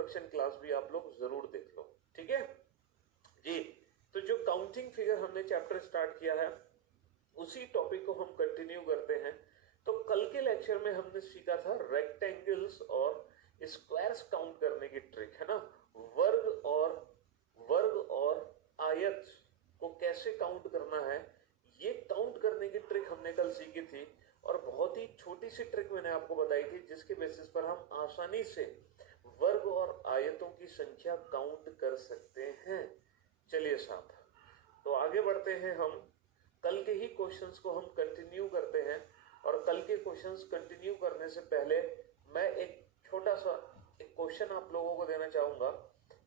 Introduction class भी आप लोग जरूर देख लो, ठीक है जी। तो जो काउंटिंग फिगर हमने चैप्टर स्टार्ट किया है उसी टॉपिक को हम कंटिन्यू करते हैं। तो कल के लेक्चर में हमने सीखा था रेक्टेंगल्स और स्क्वायर्स काउंट करने की ट्रिक, है ना। वर्ग और आयत को कैसे काउंट करना है, ये काउंट करने की ट्रिक हमने कल सीखी थी। और बहुत ही छोटी सी ट्रिक मैंने आपको बताई थी जिसके बेसिस पर हम आसानी से वर्ग और आयतों की संख्या काउंट कर सकते हैं। चलिए साहब, तो आगे बढ़ते हैं। हम कल के ही क्वेश्चंस को हम कंटिन्यू करते हैं। और कल के क्वेश्चंस कंटिन्यू करने से पहले मैं एक छोटा सा एक क्वेश्चन आप लोगों को देना चाहूंगा,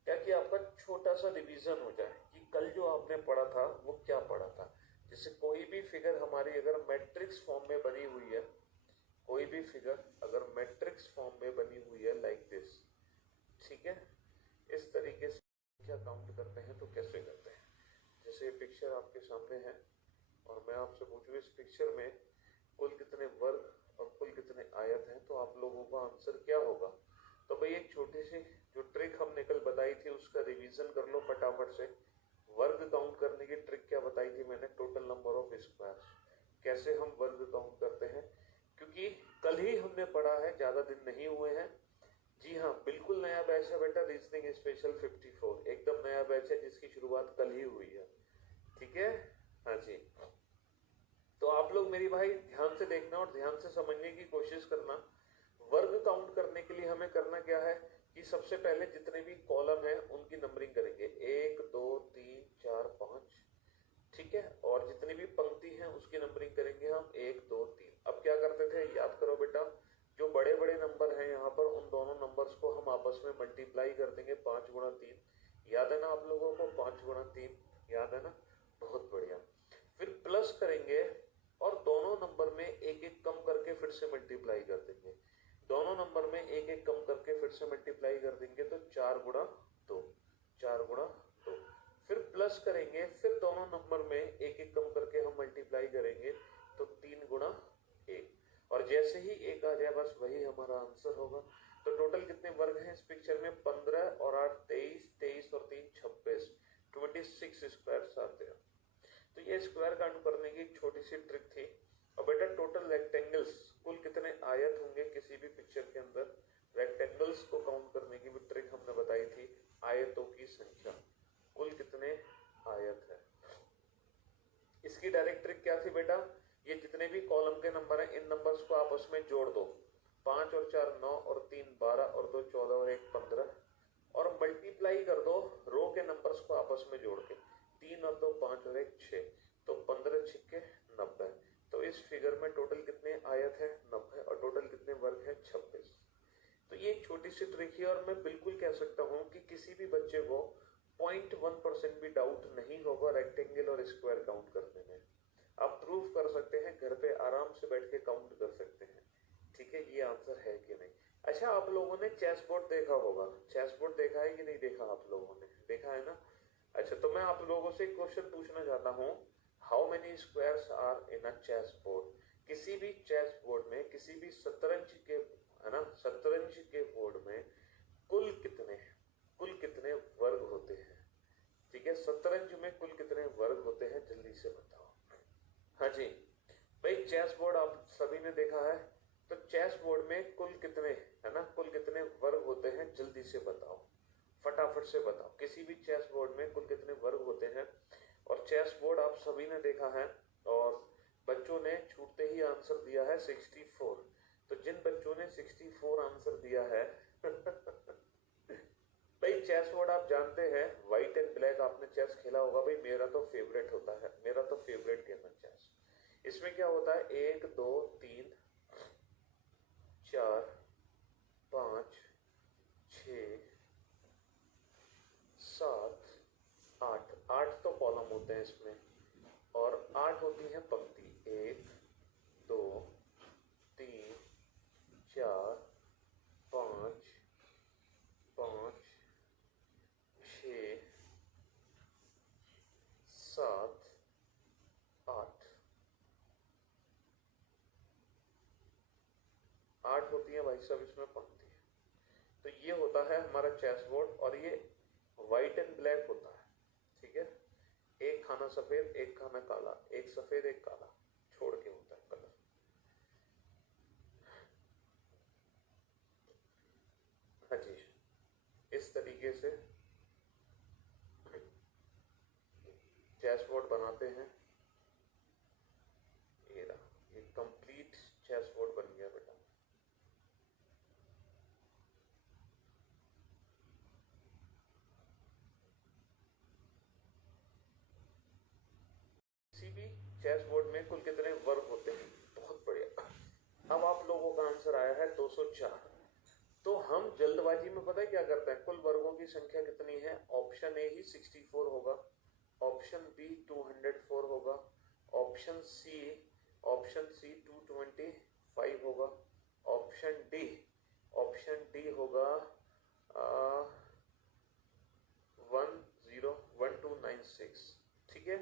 क्या कि आपका छोटा सा रिवीजन हो जाए कि कल जो आपने पढ़ा था वो क्या पढ़ा था। जैसे कोई भी फिगर हमारी अगर मैट्रिक्स फॉर्म में बनी हुई है, कोई भी फिगर अगर मैट्रिक्स फॉर्म में बनी हुई है लाइक दिस, ठीक है, इस तरीके से क्या काउंट करते हैं तो कैसे करते हैं। जैसे पिक्चर आपके सामने है और मैं आपसे पूछूं इस पिक्चर में कुल कितने वर्ग और कुल कितने आयत हैं, तो आप लोगों का आंसर क्या होगा। तो भाई एक छोटी सी जो ट्रिक हमने कल बताई थी उसका रिवीजन कर लो फटाफट से। वर्ग काउंट करने की ट्रिक क्या बताई थी मैंने, टोटल नंबर ऑफ स्क्वायर्स, कैसे हम वर्ग काउंट करते हैं, क्योंकि कल ही हमने पढ़ा है, ज्यादा दिन नहीं हुए हैं। जी हाँ, बिल्कुल नया बैच है बेटा, रीजनिंग स्पेशल 54 एकदम नया बैच है जिसकी शुरुआत कल ही हुई है, ठीक है। हाँ जी, तो आप लोग मेरी भाई ध्यान से देखना और ध्यान से समझने की कोशिश करना। वर्ग काउंट करने के लिए हमें करना क्या है कि सबसे पहले जितने भी कॉलम है उनकी नंबरिंग करेंगे, 1 2 3 4 5, ठीक है। और जितनी भी पंक्ति है उसकी नंबरिंग करेंगे हम 1 2 3। अब क्या करते थे, याद करो बेटा, जो बड़े बड़े नंबर हैं यहाँ पर उन दोनों नंबर्स को हम आपस में मल्टीप्लाई कर देंगे 5 गुणा 3। याद है ना आप लोगों को, 5 गुणा 3 याद है ना, बहुत बढ़िया। फिर प्लस करेंगे और दोनों नंबर में एक एक कम करके फिर से मल्टीप्लाई कर देंगे, दोनों नंबर में एक एक कम करके फिर से मल्टीप्लाई कर देंगे, तो 4 गुणा 2, 4 गुणा 2। फिर प्लस करेंगे, फिर दोनों नंबर में एक एक कम करके हम मल्टीप्लाई करेंगे, तो 3 गुणा 1। और जैसे ही एक आ जाए बस वही हमारा आंसर होगा। तो टोटल कितने वर्ग हैं इस पिक्चर में, 15 और 8 23, 23 और 3 26, 26 स्क्वायर्स आते हैं। तो ये स्क्वायर काउंट करने की एक छोटी सी ट्रिक थी। और बेटा टोटल रेक्टेंगल्स, कुल कितने आयत होंगे किसी भी पिक्चर के अंदर, रेक्टेंगल्स को काउंट करने की भी ट्रिक हमने बताई थी, आयतों की संख्या, कुल कितने आयत है। इसकी डायरेक्ट ट्रिक क्या थी बेटा, ये जितने भी कॉलम के नंबर हैं इन नंबर्स को आपस में जोड़ दो, 5 और 4 9 और 3 12 और 2 14 और 1 15, और मल्टीप्लाई कर दो रो के नंबर्स को आपस में जोड़ के, 3 और 2 5 और 1 6, तो 15 छिक्के 90। तो इस फिगर में टोटल कितने आयत है 90 और टोटल कितने वर्ग है 26। तो ये एक छोटी सी ट्रिक है और मैं बिल्कुल कह सकता हूँ कि किसी भी बच्चे को 0.1% भी डाउट नहीं होगा रेक्टेंगल और स्क्वायर काउंट करने में। आप प्रूफ कर सकते हैं, घर पे आराम से बैठ के काउंट कर सकते हैं, ठीक है। ये आंसर है कि नहीं। अच्छा, आप लोगों ने चेस बोर्ड देखा होगा, चेस बोर्ड देखा है कि नहीं देखा, आप लोगों ने देखा है ना। अच्छा, तो मैं आप लोगों से एक क्वेश्चन पूछना चाहता हूँ, how many squares are in a chess board. किसी भी चेस बोर्ड में, किसी भी शतरंज के, है ना, शतरंज के बोर्ड में कुल कितने वर्ग होते हैं, ठीक है। शतरंज में कुल कितने वर्ग होते हैं, जल्दी से बताओ। हाँ जी भाई, चेस बोर्ड आप सभी ने देखा है, तो चेस बोर्ड में कुल कितने, है ना, कुल कितने वर्ग होते हैं, जल्दी से बताओ, फटाफट से बताओ। किसी भी चेस बोर्ड में कुल कितने वर्ग होते हैं। और चेस बोर्ड आप सभी ने देखा है और बच्चों ने छूटते ही आंसर दिया है 64। तो जिन बच्चों ने 64 आंसर दिया है भाई चेस बोर्ड आप जानते हैं, व्हाइट एंड ब्लैक आपने चेस खेला होगा भाई, मेरा तो फेवरेट होता है, मेरा तो फेवरेट गेम है चेस। इसमें क्या होता है, 1 2 3 4 5 6 7 8, 8 तो कॉलम होते हैं इसमें और 8 होती है पंक्ति, 1 2 3 4 5 5 6 7 8, 8 होती है भाई साहब इसमें पंक्ति। तो ये होता होता है हमारा चेस बोर्ड और ये व्हाइट एंड ब्लैक होता है, ठीक है। एक खाना सफेद, एक खाना काला, एक सफेद एक काला छोड़ के होता है कलर। हाँ जी, इस तरीके से चेस बोर्ड बनाते हैं। ये कंप्लीट चेस बोर्ड बन गया बेटा। किसी भी चेस बोर्ड में कुल कितने वर्ग होते हैं? बहुत बढ़िया। अब आप लोगों का आंसर आया है 204। तो हम जल्दबाजी में पता है क्या करते हैं, कुल वर्गों की संख्या कितनी है? ऑप्शन ए ही 64 होगा, ऑप्शन बी 204 होगा, ऑप्शन सी 225 होगा, ऑप्शन डी होगा 1296। ठीक है,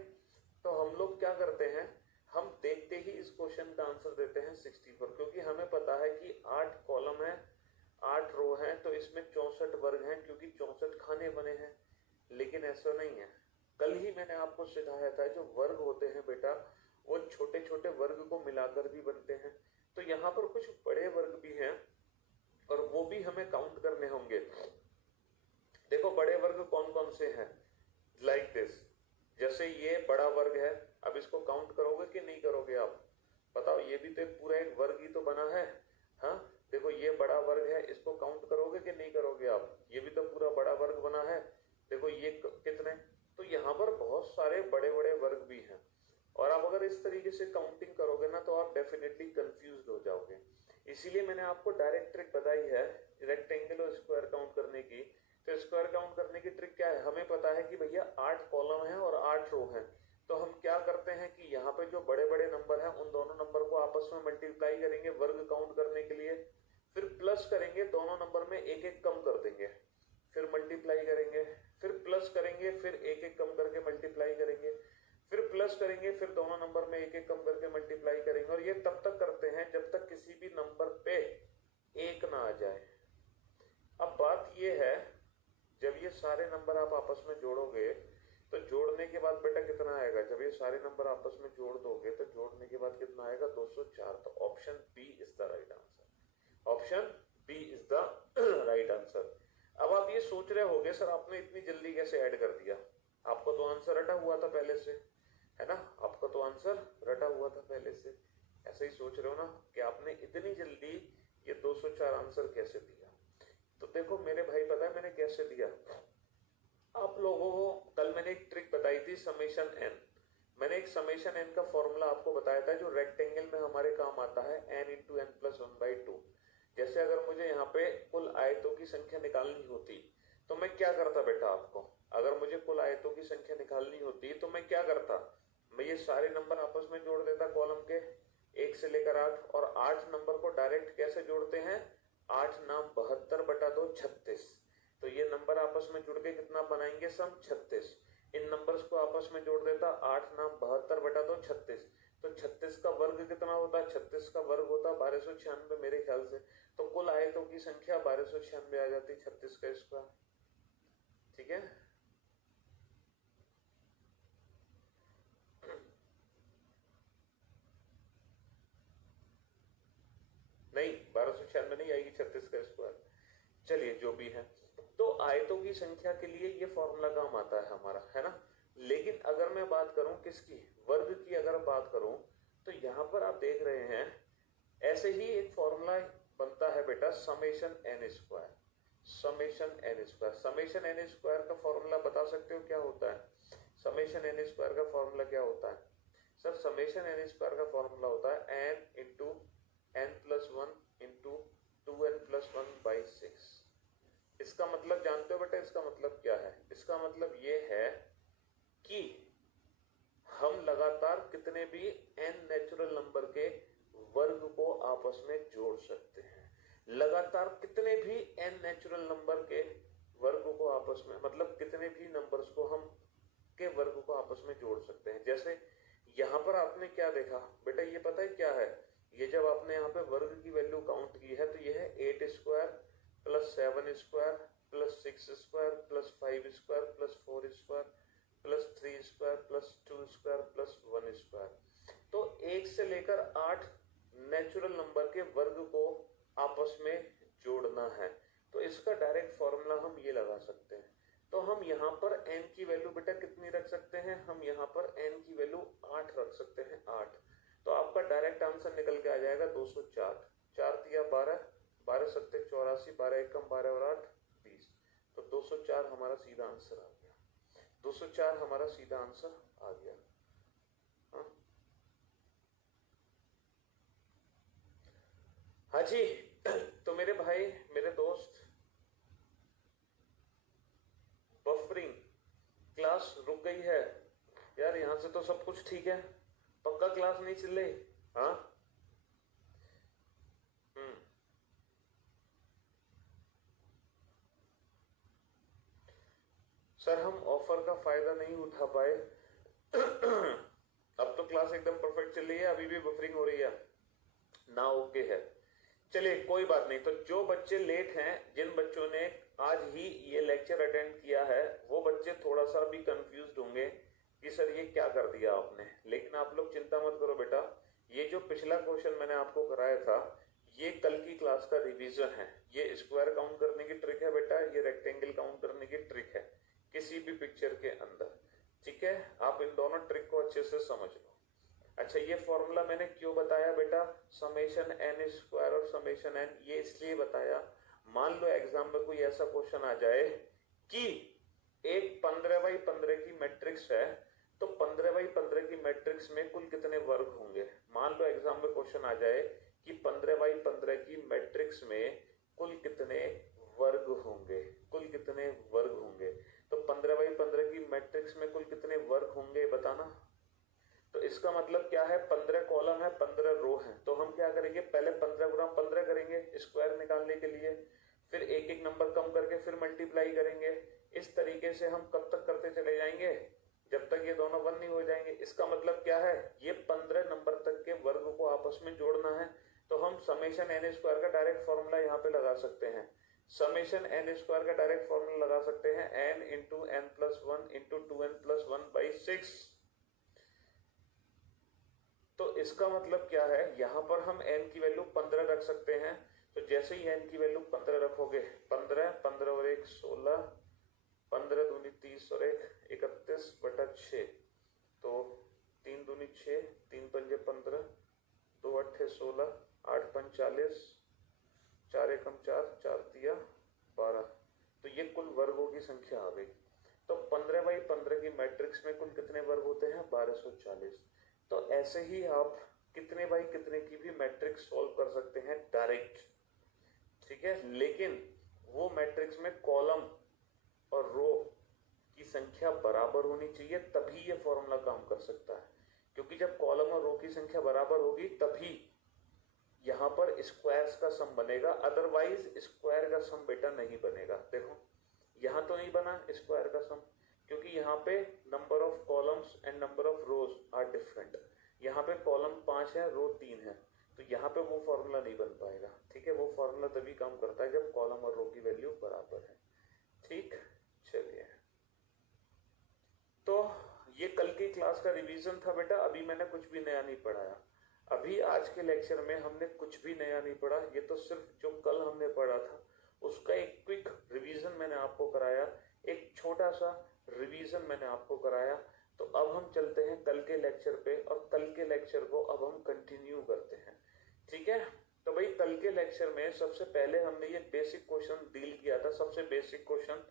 तो हम लोग क्या करते हैं, हम देखते ही इस क्वेश्चन का आंसर देते हैं 64, क्योंकि हमें पता है कि 8 कॉलम है, 8 रो हैं, तो इसमें 64 वर्ग हैं, क्योंकि 64 खाने बने हैं। लेकिन ऐसा नहीं है, कल ही मैंने आपको सिखाया था जो वर्ग होते हैं बेटा वो छोटे छोटे वर्ग को मिलाकर भी बनते हैं। तो यहाँ पर कुछ बड़े वर्ग भी हैं और वो भी हमें काउंट करने होंगे। देखो बड़े वर्ग कौन कौन से हैं, लाइक दिस, जैसे ये बड़ा वर्ग है, अब इसको काउंट करोगे कि नहीं करोगे आप बताओ? ये भी तो पूरा एक वर्ग ही तो बना है। हाँ देखो ये बड़ा वर्ग है, इसको काउंट करोगे कि नहीं करोगे आप? ये भी तो पूरा बड़ा वर्ग बना है। देखो ये कितने, तो यहाँ पर बहुत सारे बड़े बड़े वर्ग भी हैं। और आप अगर इस तरीके से काउंटिंग करोगे ना तो आप डेफिनेटली कंफ्यूज हो जाओगे। इसीलिए मैंने आपको डायरेक्ट ट्रिक बताई है रेक्टेंगल और स्क्वायर काउंट करने की। तो स्क्वायर काउंट करने की ट्रिक क्या है, हमें पता है कि भैया 8 कॉलम है और 8 रो है, तो हम क्या करते हैं कि यहाँ पे जो बड़े बड़े नंबर हैं उन दोनों नंबर को आपस में मल्टीप्लाई करेंगे वर्ग काउंट करने के लिए, फिर प्लस करेंगे, दोनों नंबर में एक एक कम कर देंगे, फिर मल्टीप्लाई करेंगे, फिर प्लस करेंगे, फिर एक एक कम करके मल्टीप्लाई करेंगे, फिर प्लस करेंगे, फिर दोनों नंबर में एक एक कम करके मल्टीप्लाई करेंगे। और ये तब तक करते हैं जब तक किसी भी नंबर पे एक ना आ जाए। अब बात ये है, जब ये सारे नंबर आप आपस में जोड़ोगे तो जोड़ने के बाद बेटा कितना आएगा? जब ये सारे नंबर आपस में जोड़ दोगे तो जोड़ने के बाद कितना आएगा? 204। तो option B is the right answer. Option B is the right answer. अब आप ये सोच रहे होगे सर आपने इतनी जल्दी कैसे ऐड कर दिया? आपको तो आंसर रटा हुआ था पहले से, है ना? आपका तो आंसर रटा हुआ था पहले से। ऐसे ही सोच रहे हो ना कि आपने इतनी जल्दी ये 204 आंसर कैसे दिया? तो देखो मेरे भाई पता है मैंने कैसे दिया आप लोगों को? कल मैंने एक ट्रिक बताई थी समेशन एन। मैंने एक समेशन एन का फॉर्मूला आपको बताया था जो रेक्टेंगल में हमारे काम आता है, n इंटू एन प्लस 1/2। जैसे अगर मुझे यहाँ पे कुल आयतों की संख्या निकालनी होती तो मैं क्या करता बेटा? आपको अगर मुझे कुल आयतों की संख्या निकालनी होती तो मैं क्या करता? मैं ये सारे नंबर आपस में जोड़ देता कॉलम के 1 से लेकर 8, और 8 नंबर को डायरेक्ट कैसे जोड़ते हैं? 8 नाम 72/2 36। तो ये नंबर आपस में जुड़ के कितना बनाएंगे सम? 36। इन नंबर्स को आपस में जोड़ देता 8 नाम 72/2 36। तो 36 का वर्ग कितना होता? 36 का वर्ग होता 1296 मेरे ख्याल से। तो कुल आयतों की संख्या 1296 आ जाती 36 का स्क्वायर। ठीक है, नहीं 1296 नहीं आएगी 36 का स्क्वायर। चलिए जो भी है, तो आयतों की संख्या के लिए ये फॉर्मूला काम आता है हमारा, है ना? लेकिन अगर मैं बात करूं किसकी, वर्ग की अगर बात करूं, तो यहां पर आप देख रहे हैं ऐसे ही एक फॉर्मूला बनता है बेटा summation n square. Summation n square, summation n square का फॉर्मूला बता सकते हो क्या होता है? समेशन एन स्क्वायर का फॉर्मूला क्या होता है सर? समेशन एन स्क्वायर का फॉर्मूला होता है n into n plus 1 into 2n plus 1/6। इसका मतलब जानते हो बेटा इसका मतलब क्या है? इसका मतलब ये है कि हम लगातार कितने भी n नेचुरल नंबर के वर्ग को आपस में जोड़ सकते हैं। लगातार कितने भी n नेचुरल नंबर के वर्ग को आपस में, मतलब कितने भी नंबर्स को हम के वर्ग को आपस में जोड़ सकते हैं। जैसे यहाँ पर आपने क्या देखा बेटा, ये पता है क्या है? ये जब आपने यहाँ पे वर्ग की वैल्यू काउंट की है तो ये है 8 square plus 7 square plus 6 square plus 5 square plus 4 square plus 3 square plus 2 square plus 1 square. तो 1 से लेकर 8 नेचुरल नंबर के वर्ग को आपस में जोड़ना है। तो इसका डायरेक्ट फॉर्मूला हम ये लगा सकते हैं। तो हम यहाँ पर n की वैल्यू बेटा कितनी रख सकते हैं? हम यहाँ पर n की वैल्यू 8 रख सकते हैं, 8। तो आपका डायरेक्ट आंसर निकल के आ जाएगा 204। 4 दिया 12, 12 सत्ते 84, 12 एकम 12 और 8 20। तो 204 हमारा सीधा आंसर आ गया। 204 हमारा सीधा आंसर आ गया। हाँ जी। तो मेरे भाई, मेरे दोस्त, बफरिंग क्लास रुक गई है यार। यहां से तो सब कुछ ठीक है, पक्का क्लास नहीं चल रही? हाँ सर, हम ऑफर का फायदा नहीं उठा पाए। अब तो क्लास एकदम परफेक्ट चल रही है, अभी भी बफरिंग हो रही है ना? ओके है, चलिए कोई बात नहीं। तो जो बच्चे लेट हैं, जिन बच्चों ने आज ही ये लेक्चर अटेंड किया है, वो बच्चे थोड़ा सा भी कंफ्यूज्ड होंगे कि सर ये क्या कर दिया आपने। लेकिन आप लोग चिंता मत करो बेटा, ये जो पिछला क्वेश्चन मैंने आपको कराया था, ये कल की क्लास का रिवीजन है। ये स्क्वायर काउंट करने की ट्रिक है बेटा, ये रेक्टेंगल काउंट करने की ट्रिक है किसी भी पिक्चर के अंदर। ठीक है, आप इन दोनों ट्रिक को अच्छे से समझ लो। अच्छा, ये फॉर्मूला मैंने क्यों बताया बेटा, समेशन n स्क्वायर और समेशन n, ये इसलिए बताया, मान लो एग्जाम में कोई ऐसा क्वेश्चन आ जाए कि एक 15x15 की मैट्रिक्स है, तो 15x15 की मैट्रिक्स में कुल कितने वर्ग होंगे। मान लो एग्जाम में क्वेश्चन आ जाए कि 15x15 की मैट्रिक्स में कुल कितने वर्ग होंगे, कुल कितने वर्ग होंगे। तो 15x15 की मैट्रिक्स में कुल कितने वर्ग होंगे बताना। तो इसका मतलब क्या है, 15 कॉलम है, 15 रो है। तो हम क्या करेंगे, पहले 15 गुणा 15 करेंगे स्क्वायर निकालने के लिए, फिर एक एक नंबर कम करके फिर मल्टीप्लाई करेंगे। इस तरीके से हम कब तक करते चले जाएंगे, जब तक ये दोनों 1 नहीं हो जाएंगे। इसका मतलब क्या है, ये 15 नंबर तक के वर्ग को आपस में जोड़ना है। तो हम समेशन n स्क्वायर का डायरेक्ट फॉर्मूला यहाँ पे लगा सकते हैं। समेशन n स्क्वायर का डायरेक्ट फॉर्मूला लगा सकते हैं, n into n plus 1 into 2n plus 1/6। तो इसका मतलब क्या है, यहाँ पर हम n की वैल्यू 15 रख सकते हैं। तो जैसे ही n की वैल्यू 15 रखोगे, 15 15 और 1 16, 15 दूनी 30 और 1 31/6। तो 3 दूनी 6, 3 पंजे 15, 2 अट्ठे 16, 8 पंज 40, 4 एकम 4, 4 तिया 12। तो ये कुल वर्गों की संख्या आ गई। तो 15x15 की मैट्रिक्स में कुल कितने वर्ग होते हैं, 1240। तो ऐसे ही आप कितने बाई कितने की भी मैट्रिक्स सॉल्व कर सकते हैं डायरेक्ट। ठीक है, लेकिन वो मैट्रिक्स में कॉलम और रो की संख्या बराबर होनी चाहिए, तभी ये फॉर्मूला काम कर सकता है। क्योंकि जब कॉलम और रो की संख्या बराबर होगी तभी यहाँ पर स्क्वायर्स का सम बनेगा, अदरवाइज स्क्वायर का सम बेटा नहीं बनेगा। देखो यहाँ तो नहीं बना स्क्वायर का सम, क्योंकि यहाँ पे number of columns and number of rows are different. यहाँ पे कॉलम 5 है, रो 3 है, तो यहाँ पे वो फॉर्मूला नहीं बन पाएगा। ठीक है, वो फॉर्मूला तभी काम करता है जब कॉलम और रो की वैल्यू बराबर है। ठीक, चलिए, तो ये कल की क्लास का रिवीजन था बेटा। अभी मैंने कुछ भी नया नहीं पढ़ाया। अभी आज के लेक्चर में हमने कुछ भी नया नहीं पढ़ा। ये तो सिर्फ जो कल हमने पढ़ा था उसका एक क्विक रिवीजन मैंने आपको कराया, एक छोटा सा रिवीजन मैंने आपको कराया। तो अब हम चलते हैं कल के लेक्चर पे, और कल के लेक्चर को अब हम कंटिन्यू करते हैं। ठीक है, तो भाई कल के लेक्चर में सबसे पहले हमने ये बेसिक क्वेश्चन डील किया था। सबसे बेसिक क्वेश्चन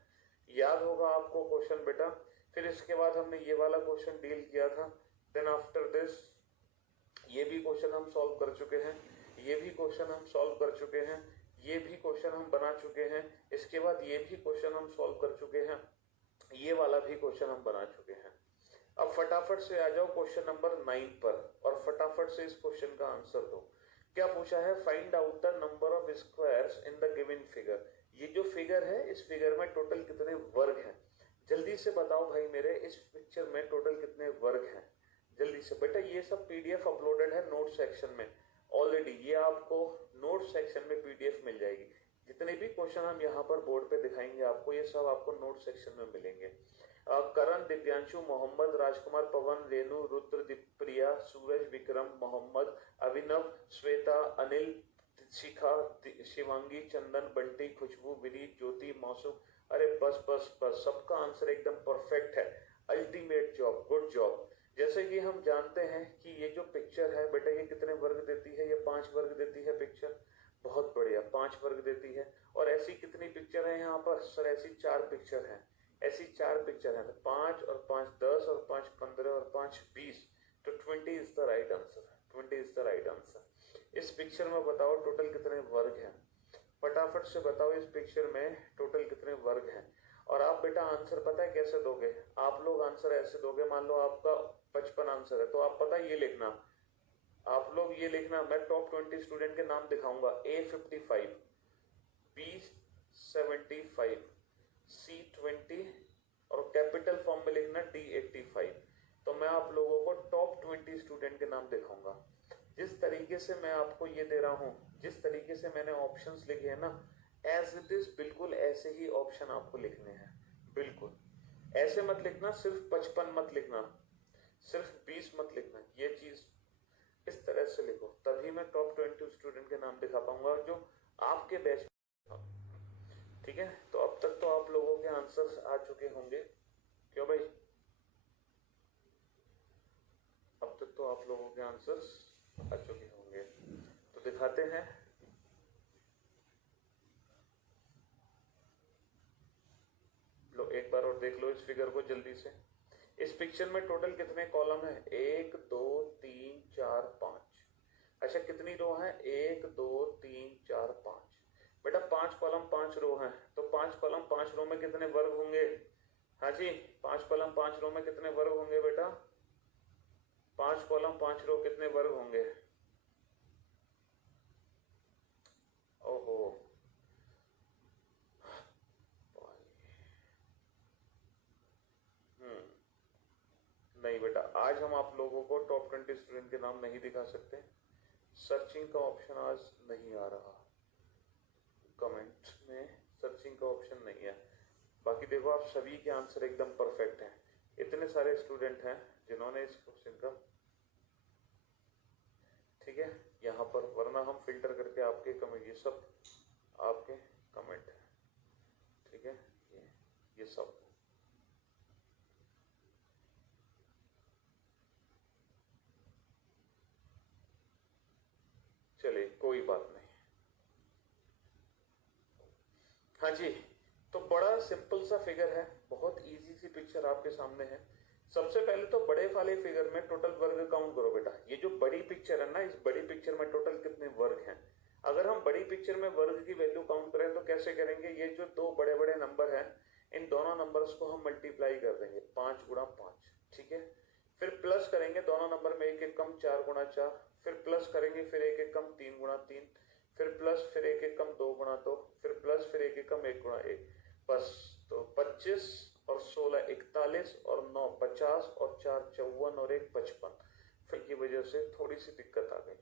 याद होगा आपको क्वेश्चन बेटा। फिर इसके बाद हमने ये वाला क्वेश्चन डील किया था। देन आफ्टर दिस ये भी क्वेश्चन हम सॉल्व कर चुके हैं, ये भी क्वेश्चन हम सॉल्व कर चुके हैं, ये भी क्वेश्चन हम बना चुके हैं। इसके बाद ये भी क्वेश्चन हम सॉल्व कर चुके हैं, ये वाला भी क्वेश्चन हम बना चुके हैं। अब फटाफट से आ जाओ क्वेश्चन नंबर 9 पर, और फटाफट से इस क्वेश्चन का आंसर दो। क्या पूछा है, find out the number of squares in the given figure. ये जो फिगर है, इस फिगर में टोटल कितने वर्ग हैं। जल्दी से बताओ भाई मेरे, इस पिक्चर में टोटल कितने वर्ग हैं, जल्दी से बेटा। ये सब पीडीएफ अपलोडेड है नोट सेक्शन में ऑलरेडी, ये आपको नोट सेक्शन में पीडीएफ मिल जाएगी। जितने भी क्वेश्चन हम यहाँ पर बोर्ड पे दिखाएंगे आपको, ये सब आपको नोट सेक्शन में मिलेंगे। करण, दिव्यांशु, मोहम्मद, राजकुमार, पवन, रेणु, रुद्र, दीप्रिया, सूरज, विक्रम, मोहम्मद, अभिनव, श्वेता, अनिल, शिखा, शिवांगी, चंदन, बंटी, खुशबू, विनीत, ज्योति, मौसम। अरे बस बस बस, सबका आंसर एकदम परफेक्ट है। Ultimate job, good job. जैसे कि हम जानते हैं कि ये जो पिक्चर है बेटा, ये कितने वर्ग देती है? ये 5 वर्ग देती है पिक्चर। बहुत बढ़िया, 5 वर्ग देती है। और ऐसी कितनी पिक्चर है यहाँ पर? सर ऐसी 4 पिक्चर हैं। ऐसी 4 पिक्चर हैं, तो 5 और 5 10 और 5 15 और 5 20, तो 20 is the right answer. 20 is the right answer. इस पिक्चर में बताओ टोटल कितने वर्ग हैं? फटाफट से बताओ इस पिक्चर में टोटल कितने वर्ग हैं। और आप बेटा आंसर पता है कैसे दोगे? आप लोग आंसर ऐसे दोगे, मान लो आपका 55 आंसर है, तो आप पता ये लिखना, आप लोग ये लिखना, मैं टॉप 20 स्टूडेंट के नाम दिखाऊंगा। A55, B75, C20 और कैपिटल फॉर्म में लिखना D85। तो मैं आप लोगों को टॉप 20 स्टूडेंट के नाम दिखाऊंगा। जिस तरीके से मैं आपको ये दे रहा हूं, जिस तरीके से मैंने ऑप्शंस लिखे हैं ना, एज इट इज बिल्कुल ऐसे ही ऑप्शन आपको लिखने हैं। बिल्कुल ऐसे मत लिखना, सिर्फ 55 मत लिखना, सिर्फ 20 मत लिखना, ये चीज इस तरह से लिखो, तभी मैं टॉप 20 स्टूडेंट के नाम दिखा पाऊंगा जो आपके बैच में। ठीक है, तो अब तक तो आप लोगों के आंसर्स आ चुके होंगे, क्यों भाई? अब तक तो आप लोगों के आंसर्स आ चुके होंगे, तो दिखाते हैं। लो एक बार और देख लो इस फिगर को जल्दी से। इस पिक्चर में टोटल कितने कॉलम है? 1 2 3 4 5। अच्छा कितनी रो है? 1 2 3 4 5। बेटा 5 कॉलम 5 रो हैं, तो 5 कॉलम 5 रो में कितने वर्ग होंगे? हाँ जी, 5 कॉलम 5 रो में कितने वर्ग होंगे बेटा? 5 कॉलम 5 रो कितने वर्ग होंगे? ओहो, नहीं बेटा, आज हम आप लोगों को टॉप 20 स्टूडेंट के नाम नहीं दिखा सकते। सर्चिंग का ऑप्शन आज नहीं आ रहा, कमेंट में सर्चिंग का ऑप्शन नहीं है। बाकी देखो आप सभी के आंसर एकदम परफेक्ट हैं। इतने सारे स्टूडेंट हैं जिन्होंने इस क्वेश्चन का, ठीक है, यहाँ पर, वरना हम फिल्टर करके आपके कमेंट, ये सब आपके कमेंट है, ठीक है, ये सब। चलिए कोई बात नहीं। हाँ जी, तो बड़ा सिंपल सा फिगर है, बहुत इजी सी पिक्चर आपके सामने है। सबसे पहले तो बड़े वाले फिगर में टोटल वर्ग काउंट करो बेटा। ये जो बड़ी पिक्चर है ना, इस बड़ी पिक्चर में टोटल कितने वर्ग हैं? अगर हम बड़ी पिक्चर में वर्ग की वैल्यू काउंट करें तो कैसे करेंगे? ये जो 2 बड़े बड़े नंबर हैं, इन दोनों नंबर्स को हम मल्टीप्लाई कर देंगे, 5 गुणा 5, ठीक है। फिर प्लस करेंगे दोनों नंबर में, 1 1 कम 4 गुणा 4, फिर प्लस करेंगे, फिर 1 1 कम 3 गुणा 3, फिर प्लस, फिर 1 1 कम 2 गुणा 2, फिर प्लस, फिर 1 1 कम 1 गुणा 1। बस, तो 25 और 16 41 और 9 50 और 4 54 और 1 55। फिर की वजह से थोड़ी सी दिक्कत आ गई।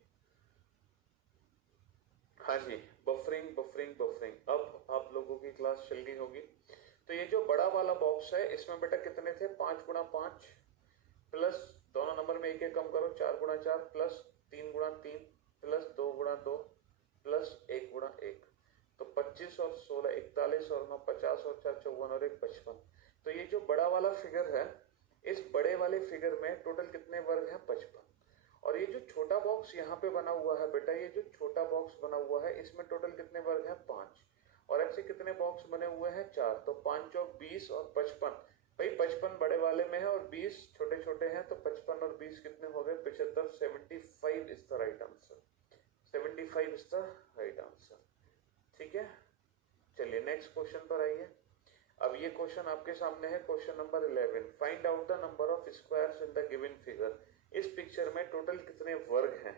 हाँ जी, बफरिंग बफरिंग बफरिंग। अब आप लोगों की क्लास चल गई होगी। तो ये जो बड़ा वाला बॉक्स है, इसमें बेटा कितने थे? 5 गुणा 5, प्लस दोनों नंबर में 1 1 कम करो, 4 गुणा 4, प्लस 3 गुणा 3, प्लस 2 गुणा 2, प्लस 1 गुणा 1। तो 25 और 16 41 और 9 50 और 4 54 और 1 55। तो ये जो बड़ा वाला फिगर है, इस बड़े वाले फिगर में टोटल कितने वर्ग हैं? 55। और ये जो छोटा बॉक्स यहाँ पे बना हुआ है बेटा, ये जो छोटा बॉक्स बना हुआ है, इसमें टोटल कितने वर्ग हैं? 5। और ऐसे कितने बॉक्स बने हुए हैं? 4। तो 5 चौक 20 और 55। भाई 55 बड़े वाले में है और 20 छोटे छोटे हैं, तो 55 और 20 कितने हो गए? 75। 75 is the right answer. 75 is the right answer, ठीक है। चलिए नेक्स्ट क्वेश्चन पर आइए। अब ये क्वेश्चन आपके सामने है, question number 11। Find out the number of squares in the given figure. इस पिक्चर में टोटल कितने वर्ग हैं?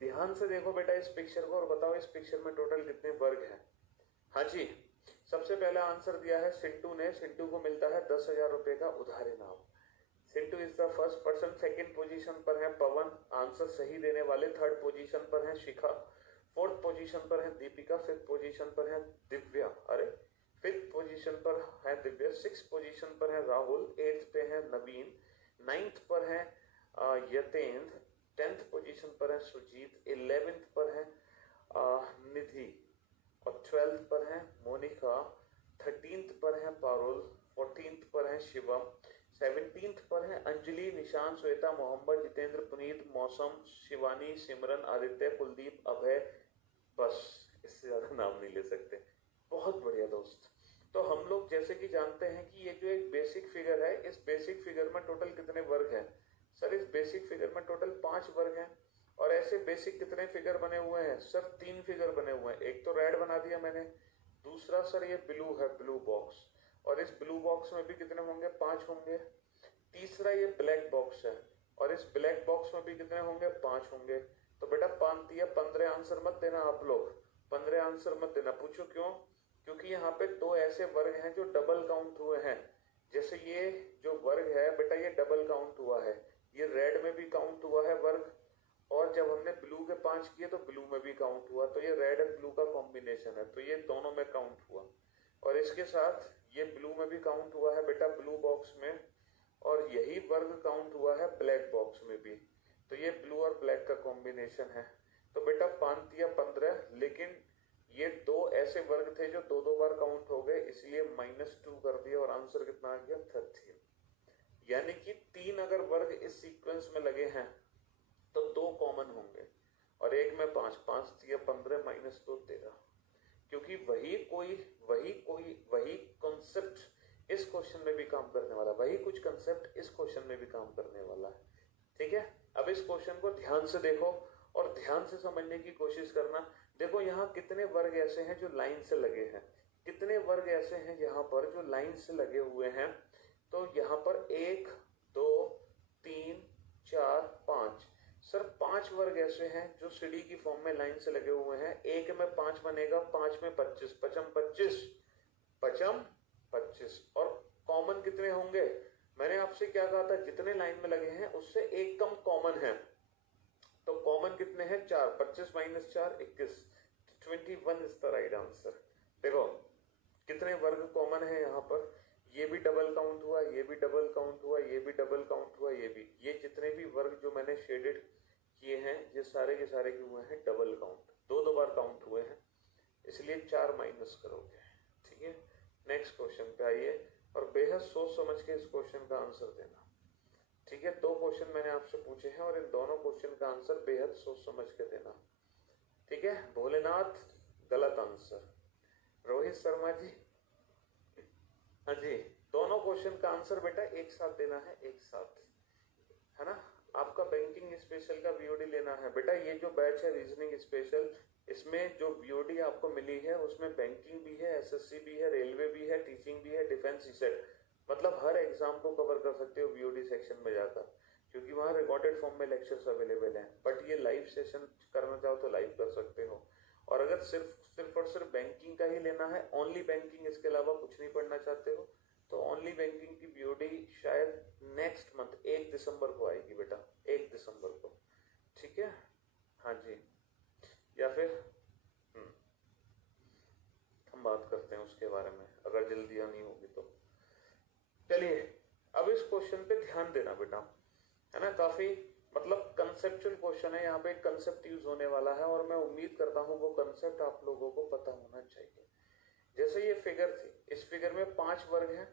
ध्यान से देखो बेटा इस पिक्चर को और बताओ इस पिक्चर में टोटल कितने वर्ग हैं। हाँ जी, सबसे पहला आंसर दिया है सिंटू ने। सिंटू को मिलता है 10,000 रुपए का उधार इनाम। Sintu is the first person. Second position पर है पवन, आंसर सही देने वाले। थर्ड पोजीशन पर है शिखा। 4th पोजीशन पर है दीपिका, 5th पोजीशन पर है दिव्या, अरे 5th पोजीशन पर है दिव्या, 6th पोजीशन पर है राहुल, 8th पे है नवीन, 9th पर है यतेंद्र, 10th पोजीशन पर है सुजीत, 11th पर है निधि और 12th पर है मोनिका, 13th पर है पारुल, 14th पर है शिवम, 17th पर है अंजलि, निशान, श्वेता, मोहम्मद, जितेंद्र, पुनीत, मौसम, शिवानी, सिमरन, आदित्य, कुलदीप, अभय, बस इससे ज्यादा नाम नहीं ले सकते। बहुत बढ़िया दोस्त। तो हम लोग जैसे कि जानते हैं कि ये जो एक बेसिक फिगर है, इस बेसिक फिगर में टोटल कितने वर्ग हैं? सर इस बेसिक फिगर में टोटल 5 वर्ग हैं। और ऐसे बेसिक कितने फिगर बने हुए हैं? सर 3 फिगर बने हुए हैं। एक तो रेड बना दिया मैंने, दूसरा सर ये ब्लू है, ब्लू बॉक्स, और इस ब्लू बॉक्स में भी कितने होंगे? 5 होंगे। तीसरा ये ब्लैक बॉक्स है और इस ब्लैक बॉक्स में भी कितने होंगे? 5 होंगे। तो बेटा 5 दिया 15 आंसर मत देना आप लोग, 15 आंसर मत देना। पूछो क्यों? क्योंकि यहाँ पे 2 ऐसे वर्ग हैं जो डबल काउंट हुए हैं। जैसे ये जो वर्ग है बेटा ये डबल काउंट हुआ है, ये रेड में भी काउंट हुआ है वर्ग, और जब हमने ब्लू के 5 किए तो ब्लू में भी काउंट हुआ, तो ये रेड एंड ब्लू का कॉम्बिनेशन है, तो ये दोनों में काउंट हुआ। और इसके साथ ये ब्लू में भी काउंट हुआ है बेटा ब्लू बॉक्स में, और यही वर्ग काउंट हुआ है ब्लैक बॉक्स में भी, तो ये ब्लू और ब्लैक का कॉम्बिनेशन है। तो बेटा 5 या 15, लेकिन ये 2 ऐसे वर्ग थे जो 2 बार काउंट हो गए, इसलिए -2 कर दिया और आंसर कितना आ गया? 13। यानी कि 3 अगर वर्ग इस सीक्वेंस में लगे हैं तो 2 कॉमन होंगे, और एक में 5 दिया 15 -2 13, क्योंकि वही कॉन्सेप्ट इस क्वेश्चन में भी काम करने वाला, वही कुछ कंसेप्ट इस क्वेश्चन में भी काम करने वाला है। ठीक है, अब इस क्वेश्चन को ध्यान से देखो और ध्यान से समझने की कोशिश करना। देखो यहाँ कितने वर्ग ऐसे हैं जो लाइन से लगे हैं, कितने वर्ग ऐसे हैं यहाँ पर जो लाइन से लगे हुए हैं। तो यहाँ पर 1 2 3 4 5, सर 5 वर्ग ऐसे हैं जो सीढ़ी की फॉर्म में लाइन से लगे हुए हैं। एक में 5 बनेगा, 5 में 25, पचम 25, और कॉमन कितने होंगे? मैंने आपसे क्या कहा था? जितने लाइन में लगे हैं उससे एक कम कॉमन है, तो कॉमन कितने हैं? 4, 25 - 4 21, 21 इज द राइट आंसर। देखो कितने वर्ग कॉमन है यहाँ पर, ये भी डबल काउंट हुआ, ये भी डबल काउंट हुआ, ये भी डबल काउंट हुआ, ये भी, ये जितने भी वर्ग जो मैंने शेडेड किए हैं ये सारे के सारे क्यों हुए हैं? डबल काउंट, 2 बार काउंट हुए हैं, इसलिए 4 माइनस करोगे। ठीक है, नेक्स्ट क्वेश्चन पे आइए और बेहद सोच समझ के इस क्वेश्चन का आंसर देना। ठीक है, 2 क्वेश्चन मैंने आपसे पूछे हैं और इन दोनों क्वेश्चन का आंसर बेहद सोच समझ के देना। ठीक है, भोलेनाथ गलत आंसर, रोहित शर्मा जी, हाँ जी, दोनों क्वेश्चन का आंसर बेटा एक साथ देना है, एक साथ, है ना। आपका बैंकिंग स्पेशल का वीओडी लेना है बेटा। ये जो बैच है रीजनिंग स्पेशल, इसमें जो वीओडी आपको मिली है उसमें बैंकिंग भी है, एसएससी भी है, रेलवे भी है, टीचिंग भी है, डिफेंस सीसेट, मतलब हर एग्जाम को कवर कर सकते हो वीओडी सेक्शन में जाकर, क्योंकि वहाँ रिकॉर्डेड फॉर्म में लेक्चर्स अवेलेबल हैं। बट ये लाइव सेशन करना चाहो तो लाइव कर सकते हो, और अगर सिर्फ और सिर्फ बैंकिंग का ही लेना है, ओनली बैंकिंग, इसके अलावा कुछ नहीं पढ़ना चाहते हो, तो ओनली बैंकिंग की बीओडी शायद नेक्स्ट मंथ 1 दिसंबर को आएगी बेटा, 1 दिसंबर को। ठीक है, हाँ जी, या फिर हम बात करते हैं उसके बारे में अगर जल्दी आनी होगी तो। चलिए अब इस क्वेश्चन पे ध्यान देना बेटा, है ना। काफी मतलब कंसेप्चुअल क्वेश्चन है, यहाँ पे एक कंसेप्ट यूज होने वाला है और मैं उम्मीद करता हूँ वो कंसेप्ट आप लोगों को पता होना चाहिए। जैसे ये फिगर थी, इस फिगर में 5 वर्ग हैं।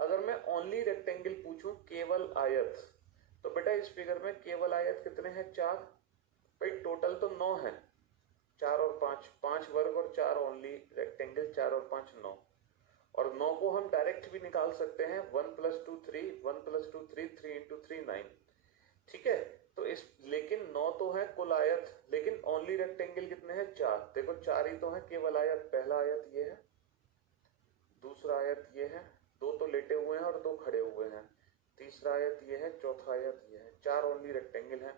अगर मैं ओनली रेक्टेंगल पूछूं, केवल आयत, तो बेटा इस फिगर में केवल आयत कितने हैं? 4। भाई टोटल तो 9 है, 4 और 5 वर्ग और 4 ओनली रेक्टेंगल, 4 और 5 9, और 9 को हम डायरेक्ट भी निकाल सकते हैं, 1 + 2 3, 1 + 2 3, 3 × 3 9। ठीक है, तो इस लेकिन 9 तो है कुल आयत, लेकिन ओनली रेक्टेंगल कितने हैं? 4। देखो 4 ही तो है केवल आयत। पहला आयत ये है, दूसरा आयत ये है, 2 तो लेटे हुए हैं और 2 खड़े हुए हैं, तीसरा आयत ये है, चौथा आयत ये है, 4 ओनली रेक्टेंगल है।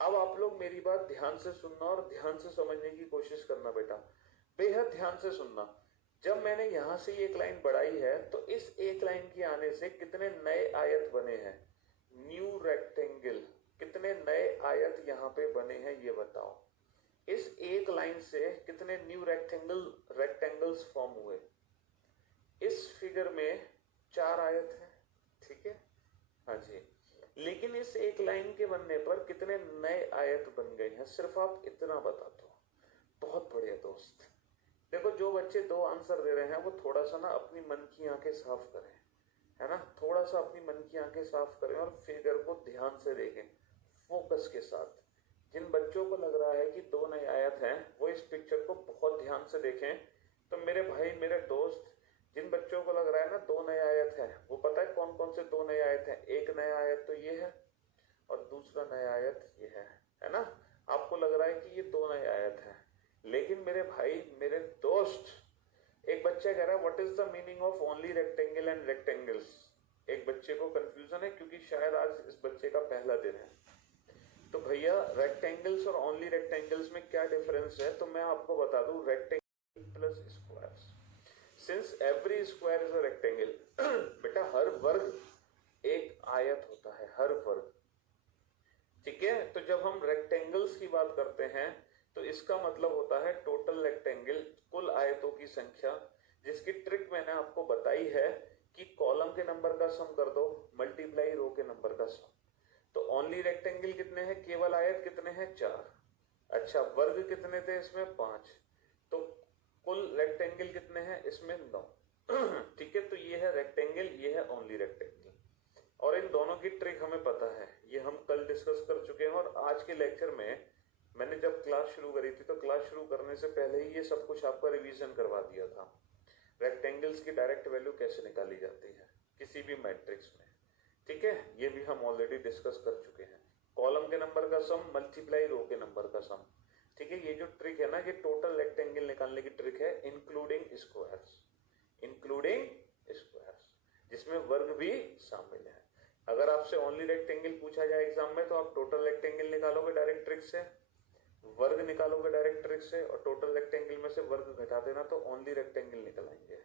अब आप लोग मेरी बात ध्यान से सुनना और ध्यान से समझने की कोशिश करना बेटा, बेहद ध्यान से सुनना। जब मैंने यहां से एक लाइन बढ़ाई है तो इस एक लाइन के आने से कितने नए आयत बने हैं? न्यू रेक्टेंगल, कितने नए आयत यहाँ पे बने हैं ये बताओ। इस एक लाइन से कितने न्यू रेक्टेंगल्स फॉर्म हुए? इस फिगर में 4 आयत है, ठीक है, हाँ जी। लेकिन इस एक लाइन के बनने पर कितने नए आयत बन गए हैं, सिर्फ आप इतना बता दो। बहुत बढ़िया दोस्त। देखो, जो बच्चे 2 आंसर दे रहे हैं वो थोड़ा सा ना अपनी मन की आंखें साफ करें, है ना, थोड़ा सा अपनी मन की आंखें साफ करें और फिगर को ध्यान से देखें, फोकस के साथ। जिन बच्चों को लग रहा है कि 2 नए आयत हैं, वो इस पिक्चर को बहुत ध्यान से देखें। तो मेरे भाई, मेरे दोस्त, जिन बच्चों को लग रहा है ना 2 नए आयत है, वो पता है कौन कौन से 2 नए आयत हैं? एक नया आयत तो ये है और दूसरा नया आयत ये है ना। आपको लग रहा है कि ये 2 नए आयत हैं, लेकिन मेरे भाई, मेरे दोस्त, एक बच्चा कह रहा है what is the meaning of only rectangle and rectangles. एक बच्चे को कंफ्यूजन है क्योंकि शायद आज इस बच्चे का पहला दिन है। तो भैया, रेक्टेंगल्स और ओनली रेक्टेंगल्स में क्या डिफरेंस है? तो मैं आपको बता दूं, rectangle plus squares, since every square is a rectangle. बेटा, हर वर्ग एक आयत होता है, हर वर्ग, ठीक है। तो जब हम रेक्टेंगल्स की बात करते हैं तो इसका मतलब होता है टोटल रेक्टेंगल, कुल आयतों की संख्या, जिसकी ट्रिक मैंने आपको बताई है कि कॉलम के नंबर का सम कर दो मल्टीप्लाई रो के नंबर का सम। तो ओनली रेक्टेंगल कितने हैं? केवल आयत कितने हैं? 4। अच्छा, वर्ग कितने थे इसमें? 5। तो कुल रेक्टेंगल कितने हैं इसमें? 9। ठीक है, तो ये है रेक्टेंगल, ये है ओनली रेक्टेंगल, और इन दोनों की ट्रिक हमें पता है, ये हम कल डिस्कस कर चुके हैं। और आज के लेक्चर में मैंने जब क्लास शुरू करी थी तो क्लास शुरू करने से पहले ही ये सब कुछ आपका रिवीजन करवा दिया था। रेक्टेंगल्स की डायरेक्ट वैल्यू कैसे निकाली जाती है किसी भी मैट्रिक्स में, ठीक है, ये भी हम ऑलरेडी डिस्कस कर चुके हैं। कॉलम के नंबर का सम मल्टीप्लाई रो के नंबर का सम, ठीक है। ये जो ट्रिक है ना, ये टोटल रेक्टेंगल निकालने की ट्रिक है, इंक्लूडिंग स्क्वायर्स, जिसमें वर्ग भी शामिल है। अगर आपसे ओनली रेक्टेंगल पूछा जाए एग्जाम में, तो आप टोटल रेक्टेंगल निकालोगे डायरेक्ट ट्रिक से, वर्ग निकालोगे डायरेक्ट ट्रिक से, और टोटल रेक्टेंगल में से वर्ग घटा देना तो ओनली रेक्टेंगल निकल आएंगे।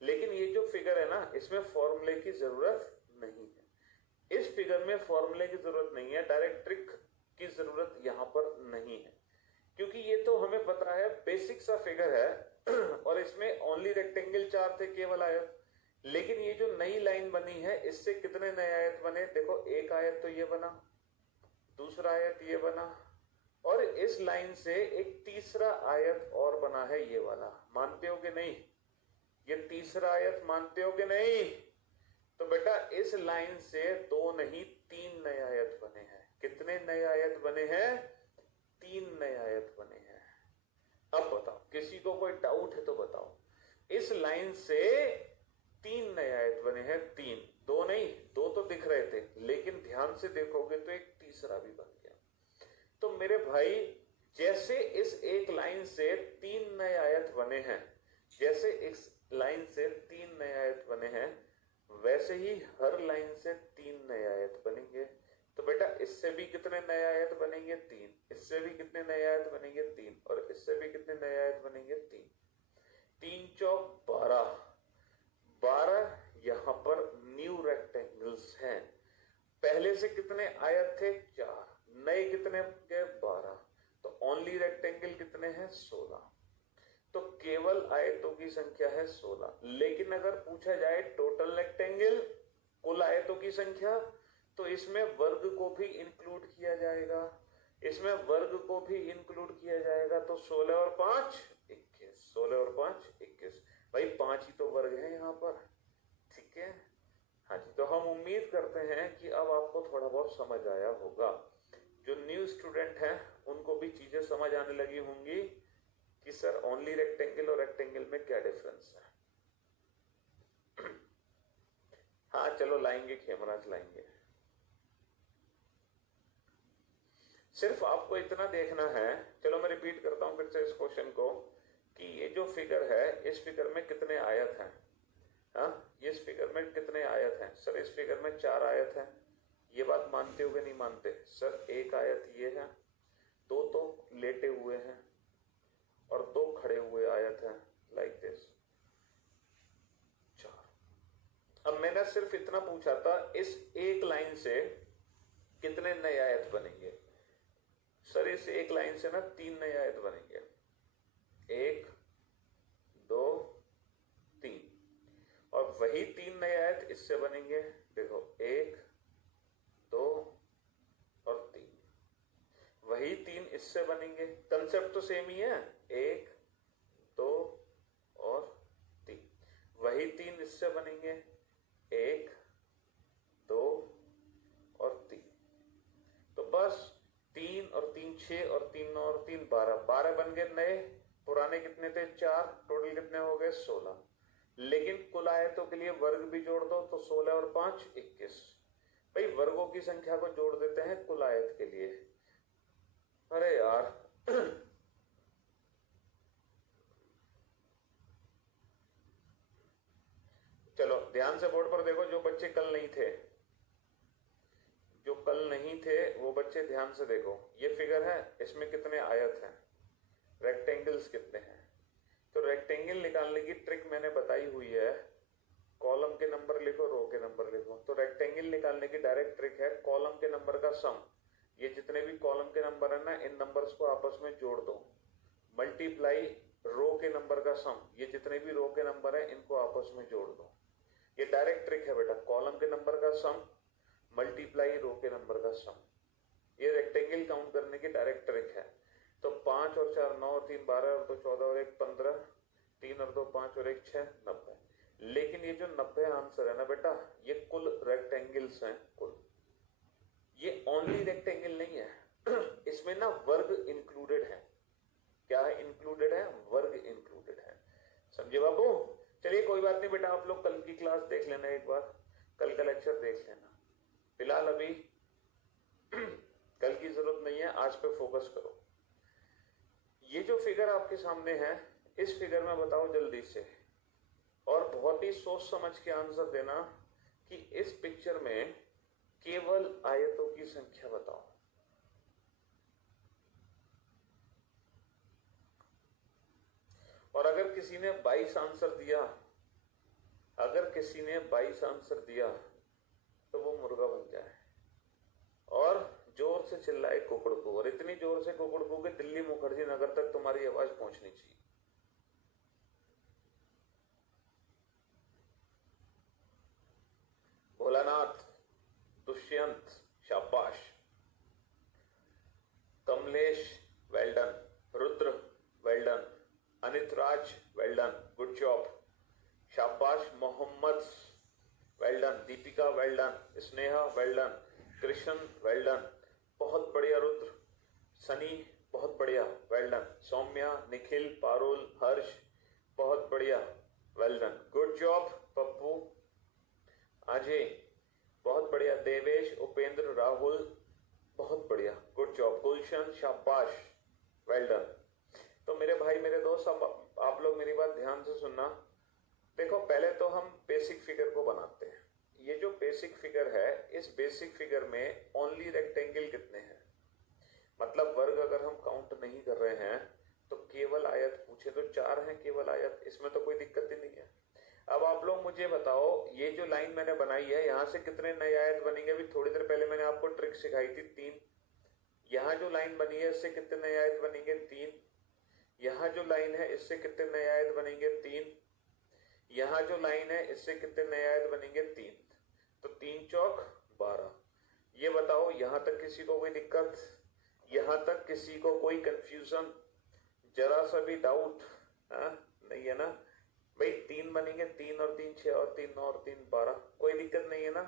लेकिन ये जो फिगर है ना, इसमें फॉर्मूले की जरूरत नहीं है। इस फिगर में फॉर्मूले की जरूरत नहीं है, डायरेक्ट ट्रिक की जरूरत यहाँ पर नहीं है, क्योंकि ये तो हमें पता है बेसिक सा फिगर है। और इसमें ओनली रेक्टेंगल 4 थे, केवल आयत। लेकिन ये जो नई लाइन बनी है, इससे कितने नए आयत बने? देखो, एक आयत तो ये बना, दूसरा आयत ये बना, और इस लाइन से एक तीसरा आयत और बना है, ये वाला। मानते हो कि नहीं? ये तीसरा आयत मानते हो कि नहीं? तो बेटा, इस लाइन से 2 नहीं 3 नए आयत बने हैं। कितने नए आयत बने हैं? 3 नए आयत बने हैं। अब बताओ, किसी को कोई डाउट है तो बताओ। इस लाइन से 3 नए आयत बने हैं, 3, 2 नहीं, 2 तो दिख रहे थे, लेकिन ध्यान से देखोगे तो एक तीसरा भी बन गया। तो मेरे भाई, जैसे इस एक लाइन से 3 नए आयत बने हैं, जैसे इस लाइन से 3 नए आयत बने हैं, वैसे ही हर लाइन से 3 नए आयत बनेंगे। तो बेटा, इससे भी कितने नए आयत बनेंगे? 3। इससे भी कितने नए आयत बनेंगे? 3। और इससे भी कितने नए आयत बनेंगे? 3। 3 चौक 12, 12 यहां पर न्यू रेक्टेंगल्स हैं। पहले से कितने आयत थे? 4। नए कितने के? 12। तो ओनली रेक्टेंगल कितने हैं? 16। तो केवल आयतों की संख्या है 16। लेकिन अगर पूछा जाए टोटल रेक्टेंगल, कुल आयतों की संख्या, तो इसमें वर्ग को भी इंक्लूड किया जाएगा, इसमें वर्ग को भी इंक्लूड किया जाएगा। तो 16 और 5 21, 16 और 5 21। भाई, 5 ही तो वर्ग है यहाँ पर, ठीक है। हाँ जी, तो हम उम्मीद करते हैं कि अब आपको थोड़ा बहुत समझ आया होगा। जो न्यू स्टूडेंट हैं उनको भी चीजें समझ आने लगी होंगी कि सर ओनली रेक्टेंगल और रेक्टेंगल में क्या डिफरेंस है। हाँ, चलो लाएंगे, खेमराज लाएंगे। सिर्फ आपको इतना देखना है, चलो मैं रिपीट करता हूं फिर से इस क्वेश्चन को, कि ये जो फिगर है, इस फिगर में कितने आयत हैं? हाँ, इस फिगर में कितने आयत हैं? सर, इस फिगर में 4 आयत हैं। ये बात मानते हो कि नहीं मानते? सर, एक आयत ये है, 2 तो लेटे हुए हैं, और 2 खड़े हुए आयत हैं, लाइक दिस, 4। अब मैंने सिर्फ इतना पूछा था, इस एक लाइन से कितने नए आयत बनेंगे? सर इस एक लाइन से ना 3 नए आयत बनेंगे, 1 2 3, और वही 3 नए आयत इससे बनेंगे। देखो 1 2 और 3, वही 3 इससे बनेंगे। कंसेप्ट तो सेम ही है, 1 2 और 3, वही 3 इससे बनेंगे, 1 2 और 3। तो बस 3 और 3 6 और 3 9 और 3 12, 12 बन गए नए, पुराने कितने थे 4, टोटल कितने हो गए 16। लेकिन कुल आयतों के लिए वर्ग भी जोड़ दो तो 16 और 5 21। भाई वर्गों की संख्या को जोड़ देते हैं कुल आयत के लिए। अरे यार चलो ध्यान से बोर्ड पर देखो, जो बच्चे कल नहीं थे, जो कल नहीं थे वो बच्चे ध्यान से देखो। ये फिगर है, इसमें कितने आयत हैं, रेक्टेंगल्स कितने हैं। तो रेक्टेंगल निकालने की ट्रिक मैंने बताई हुई है, कॉलम के नंबर लिखो रो के नंबर लिखो। तो रेक्टेंगल निकालने की डायरेक्ट ट्रिक है कॉलम के नंबर का सम, ये जितने भी कॉलम के नंबर है ना इन नंबर्स को आपस में जोड़ दो, मल्टीप्लाई रो के नंबर का सम, ये जितने भी रो के नंबर है इनको आपस में जोड़ दो। ये डायरेक्ट ट्रिक है बेटा, कॉलम के नंबर का सम मल्टीप्लाई रो के नंबर का सम, ये रेक्टेंगल काउंट करने की डायरेक्ट ट्रिक है। तो 5 और 4 9 और 3 12 और 2 14 और 1 15, 3 और 2 5 और 1 6 90। लेकिन ये जो 90 आंसर है ना बेटा, ये कुल रेक्टेंगल्स हैं कुल, ये ओनली रेक्टेंगल नहीं है इसमें ना वर्ग इंक्लूडेड है। क्या है इंक्लूडेड है? वर्ग इंक्लूडेड है। समझे बाबू? चलिए कोई बात नहीं बेटा, आप लोग कल की क्लास देख लेना, एक बार कल का लेक्चर देख लेना। फिलहाल अभी कल की जरूरत नहीं है, आज पे फोकस करो। ये जो फिगर आपके सामने है, इस फिगर में बताओ जल्दी से, और बहुत ही सोच समझ के आंसर देना कि इस पिक्चर में केवल आयतों की संख्या बताओ। और अगर किसी ने 22 आंसर दिया, अगर किसी ने 22 आंसर दिया तो वो मुर्गा बन जाए और जोर से चिल्लाए कुकड़ को, और इतनी जोर से कुकड़ को कि दिल्ली मुखर्जी नगर तक तुम्हारी आवाज पहुंचनी चाहिए। भोलानाथ, दुष्यंत शाबाश, Kamlesh well done, Rudra well done, Anitraj well done, good job, शाबाश, Mohammad well done, Deepika well done, Sneha well done, Krishna well done, बहुत बढ़िया रुद्र, सनी बहुत बढ़िया वेल डन, सौम्या, निखिल, पारुल, हर्ष बहुत बढ़िया well done, good job, Pappu, Ajay बहुत बढ़िया, देवेश, उपेंद्र, राहुल बहुत बढ़िया, गुड जॉब, गुलशन शाबाश वेल डन। तो मेरे भाई मेरे दोस्त, आप लोग मेरी बात ध्यान से सुनना। देखो पहले तो हम बेसिक फिगर को बनाते हैं। ये जो बेसिक फिगर है, इस बेसिक फिगर में ओनली रेक्टेंगल कितने हैं, मतलब वर्ग अगर हम काउंट नहीं कर रहे हैं तो केवल आयत पूछे तो 4 हैं केवल आयत, इसमें तो कोई दिक्कत ही नहीं है। अब आप लोग मुझे बताओ, ये जो लाइन मैंने बनाई है यहां से कितने नए आयत बनेंगे? अभी थोड़ी देर पहले मैंने आपको ट्रिक सिखाई थी 3। यहाँ जो लाइन बनी है इससे कितने नए आयत बनेंगे? 3। यहाँ जो लाइन है इससे कितने नए आयत बनेंगे? 3। यहाँ जो लाइन है इससे कितने नए आयत बनेंगे? 3। तो 3 चौक 12। ये बताओ यहाँ तक किसी को कोई दिक्कत? यहाँ तक किसी को कोई कंफ्यूजन, जरा सा भी डाउट? नहीं है ना भाई? 3 बनेंगे, 3 और 3 6 और 3 9 और 3 12, कोई दिक्कत नहीं है ना?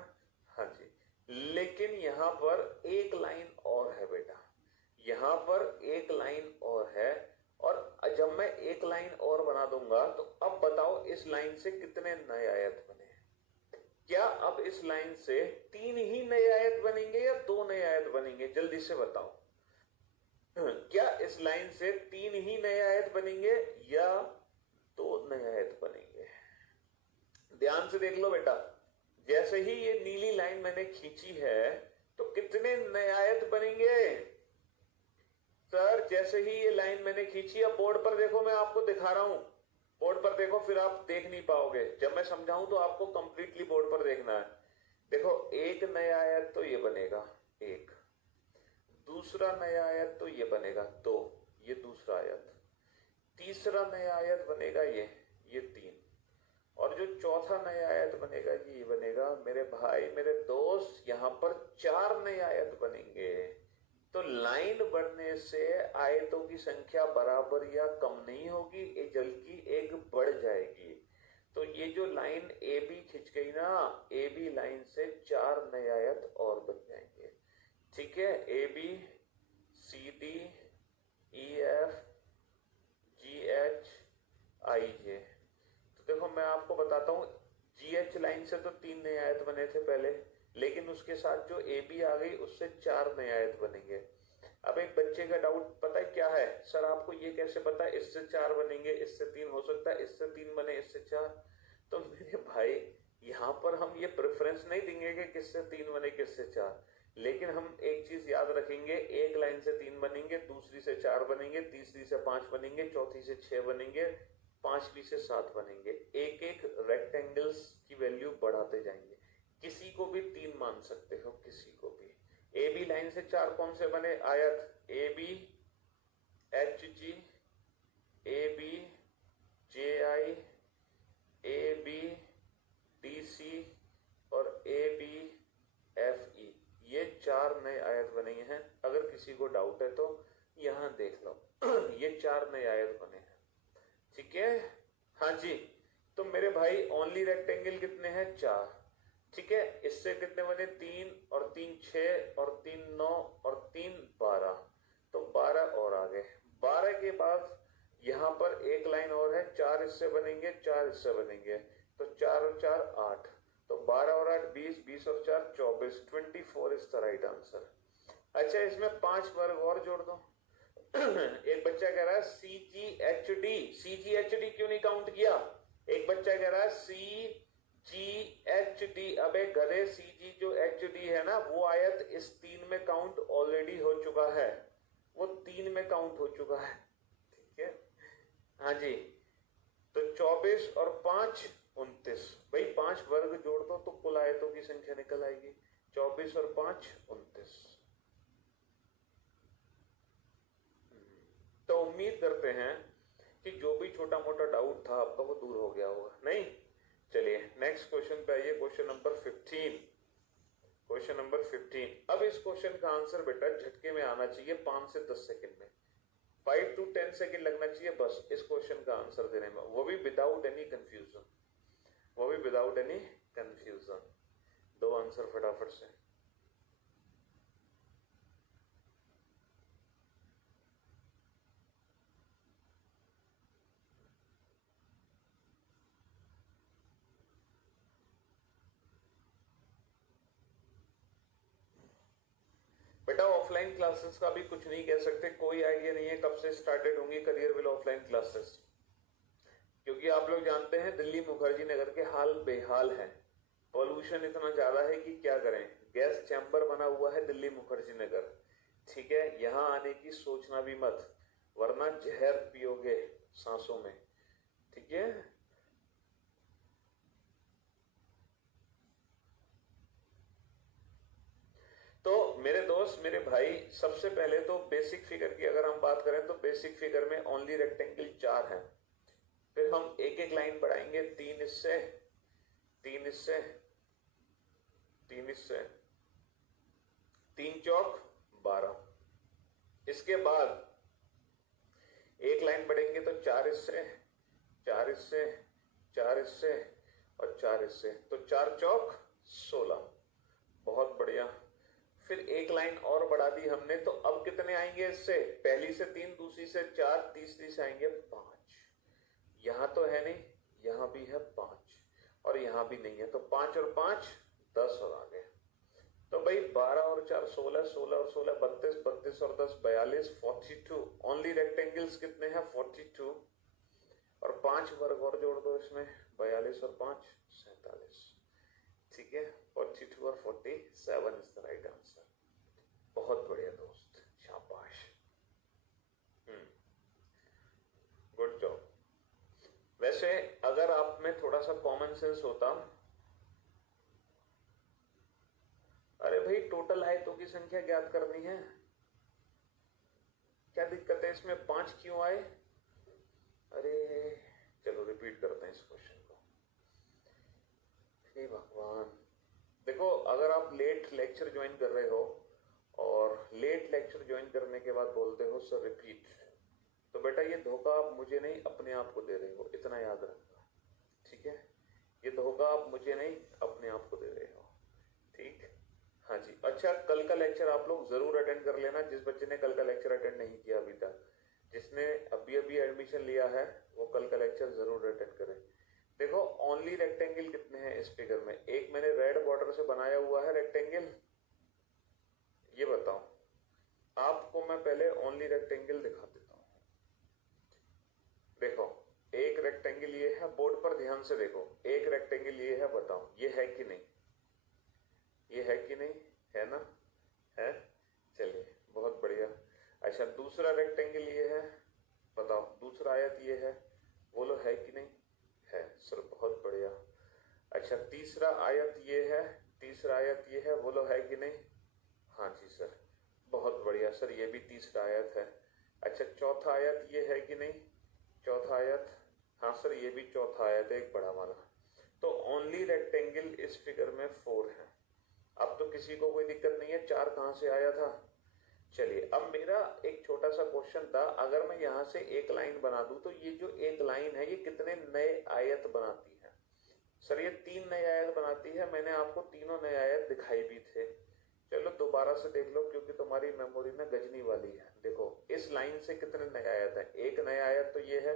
हाँ जी। लेकिन यहाँ पर एक लाइन और है बेटा, यहाँ पर एक लाइन और है, और जब मैं एक लाइन और बना दूंगा तो अब बताओ इस लाइन से कितने नए आयत बने? क्या अब इस लाइन से 3 ही नए आयत बनेंगे या 2 नए आयत बनेंगे? जल्दी से बताओ। क्या इस लाइन से 3 ही नए आयत बनेंगे या 2 नए आयत बनेंगे? ध्यान से देख लो बेटा, जैसे ही ये नीली लाइन मैंने खींची है तो कितने नए आयत बनेंगे? सर जैसे ही ये लाइन मैंने खींची, अब बोर्ड पर देखो, मैं आपको दिखा रहा हूं, बोर्ड पर देखो, फिर आप देख नहीं पाओगे। जब मैं समझाऊं तो आपको कंप्लीटली बोर्ड पर देखना है। देखो एक नया आयत तो ये बनेगा 1, दूसरा नया आयत तो ये बनेगा 2, ये दूसरा आयत। तीसरा नया आयत बनेगा ये 3, और जो चौथा नया आयत बनेगा ये बनेगा। मेरे भाई मेरे दोस्त, यहाँ पर 4 नए आयत बनेंगे। तो लाइन बढ़ने से आयतों की संख्या बराबर या कम नहीं होगी, बल्कि एक बढ़ जाएगी। तो ये जो लाइन ए बी खिंच गई ना, ए बी लाइन से 4 नए आयत और बन जाएंगे। ठीक है, A B C D E F G H I J. तो देखो मैं आपको बताता हूँ, जी एच लाइन से तो 3 नए आयत बने थे पहले, लेकिन उसके साथ जो ए बी आ गई उससे 4 नए आयत बनेंगे। अब एक बच्चे का डाउट पता है क्या है, सर आपको ये कैसे पता है इससे 4 बनेंगे, इससे 3 हो सकता है, इससे 3 बने, इससे 4। तो मेरे भाई यहाँ पर हम ये प्रेफरेंस नहीं देंगे कि किससे 3 बने किससे 4, लेकिन हम एक चीज याद रखेंगे, एक लाइन से 3 बनेंगे, दूसरी से 4 बनेंगे, तीसरी से 5 बनेंगे, चौथी से 6 बनेंगे, पांचवी से 7 बनेंगे। एक एक रेक्टेंगल्स की वैल्यू बढ़ाते जाएंगे। किसी को भी 3 मान सकते हो, किसी को भी। ए बी लाइन से 4 कौन से बने आयत, A B H G, A B J I, A B D C और ए बी एफ ई। ये 4 नए आयत बने हैं। अगर किसी को डाउट है तो यहां देख लो ये 4 नए आयत बने हैं। ठीक है, हाँ जी। तो मेरे भाई ओनली रेक्टेंगल कितने हैं, 4। ठीक है, इससे कितने बने, 3 और 3 6 और 3 9 और 3 12। तो 12 और आ गए। 12 के बाद यहाँ पर एक लाइन और है, 4 इससे बनेंगे, 4 इससे बनेंगे, तो 4 और 4 8। तो 12 और 8 20, 20 और 4 24, 24 इज द राइट आंसर। अच्छा, इसमें 5 वर्ग और जोड़ दो। एक बच्चा कह रहा है सी जी एच डी क्यों नहीं काउंट किया। एक बच्चा कह रहा है सी जी एच डी। अब एक गधे, सी जी जो एच डी है ना, वो आयत इस 3 में काउंट ऑलरेडी हो चुका है, वो 3 में काउंट हो चुका है। ठीक है, हाँ जी। तो 24 और 5 29। भाई 5 वर्ग जोड़ दो तो कुल आयतों की संख्या निकल आएगी। 24 और 5 29। तो उम्मीद करते हैं कि जो भी छोटा मोटा डाउट था आपका वो दूर हो गया होगा। नहीं, चलिए नेक्स्ट क्वेश्चन पे आइए। Question number 15। Question number 15। अब इस क्वेश्चन का आंसर बेटा झटके में आना चाहिए, 5 से 10 सेकंड में। 5 to 10 सेकंड लगना चाहिए बस इस क्वेश्चन का आंसर देने में, वो भी विदाउट एनी कंफ्यूजन, वो भी विदाउट एनी कंफ्यूजन। 2 आंसर फटाफट से। बेटा ऑफलाइन क्लासेस का भी कुछ नहीं कह सकते, कोई आइडिया नहीं है कब से स्टार्टेड होंगी करियरविल ऑफलाइन क्लासेस, क्योंकि आप लोग जानते हैं दिल्ली मुखर्जी नगर के हाल बेहाल है। पॉल्यूशन इतना ज्यादा है कि क्या करें, गैस चैम्बर बना हुआ है दिल्ली मुखर्जी नगर। ठीक है, यहाँ आने की सोचना भी मत, वरना जहर पियोगे सांसों में। ठीक है, तो मेरे दोस्त मेरे भाई, सबसे पहले तो बेसिक फिगर की अगर हम बात करें तो बेसिक फिगर में ओनली रेक्टेंगल 4 है। फिर हम एक एक लाइन बढ़ाएंगे, 3 इससे, 3 इससे, 3 इससे, 3 चौक 12। इसके बाद एक लाइन बढ़ेंगे तो 4 इससे, 4 इससे, 4 इससे और 4 इससे, तो 4 चौक 16। बहुत बढ़िया। फिर एक लाइन और बढ़ा दी हमने, तो अब कितने आएंगे इससे, पहली से 3, दूसरी से 4, तीसरी से आएंगे 5। यहां तो है नहीं, यहां भी है 5 और यहां भी नहीं है, तो 5 और 5 10 और आ गए। तो भाई 12 और 4 16, 16 और 16 32, 32 और 10 42, 42। ओनली रेक्टेंगल्स कितने हैं, 42। और 5 वर्ग और जोड़ दो इसमें, 42 और 5 47। ठीक है, 42 और 47 इज द राइट आंसर। बहुत बढ़िया दोस्त, शाबाश, गुड जॉब। वैसे अगर आप में थोड़ा सा कॉमन सेंस होता, अरे भाई टोटल आयतों की संख्या ज्ञात करनी है, क्या दिक्कत है इसमें? 5 क्यों आए? अरे चलो रिपीट करते हैं इस क्वेश्चन को। हे भगवान, देखो अगर आप लेट लेक्चर ज्वाइन कर रहे हो और लेट लेक्चर ज्वाइन करने के बाद बोलते हो सर रिपीट, तो बेटा ये धोखा आप मुझे नहीं अपने आप को दे रहे हो, इतना याद रखना, ठीक है? ये धोखा आप मुझे नहीं अपने आप को दे रहे हो, ठीक? हाँ जी। अच्छा, कल का लेक्चर आप लोग जरूर अटेंड कर लेना। जिस बच्चे ने कल का लेक्चर अटेंड नहीं किया अभी तक, जिसने अभी अभी एडमिशन लिया है, वो कल का लेक्चर जरूर अटेंड करें। देखो ओनली रेक्टेंगल कितने हैं इस फिगर में? एक मैंने रेड बॉर्डर से बनाया हुआ है रेक्टेंगल, ये बताओ आपको। मैं पहले ओनली रेक्टेंगल दिखा देता हूँ। देखो एक रेक्टेंगल ये है, बोर्ड पर ध्यान से देखो, एक रेक्टेंगल ये है, बताओ ये है कि नहीं? ये है कि नहीं? है ना? है, चलिए बहुत बढ़िया। अच्छा दूसरा रेक्टेंगल ये है, बताओ दूसरा आयत ये है, बोलो है कि नहीं? है सर, बहुत बढ़िया। अच्छा तीसरा आयत ये है, तीसरा आयत ये है, बोलो है कि नहीं? हाँ जी सर, बहुत बढ़िया सर, ये भी तीसरा आयत है। अच्छा चौथा आयत ये है कि नहीं? चौथा आयत, हाँ सर ये भी चौथा आयत है, एक बड़ा वाला। तो ओनली रेक्टेंगल इस फिगर में 4 है। अब तो किसी को कोई दिक्कत नहीं है, 4 कहां से आया था? चलिए अब मेरा एक छोटा सा क्वेश्चन था, अगर मैं यहां से एक लाइन बना दूं तो ये जो एक लाइन है ये कितने नए आयत बनाती है? सर ये 3 नए आयत बनाती है। मैंने आपको तीनों नए आयत दिखाई भी थे, चलो दोबारा से देख लो क्योंकि तुम्हारी मेमोरी ना गजनी वाली है। देखो इस लाइन से कितने नए आयत है? एक नया आयत तो ये है,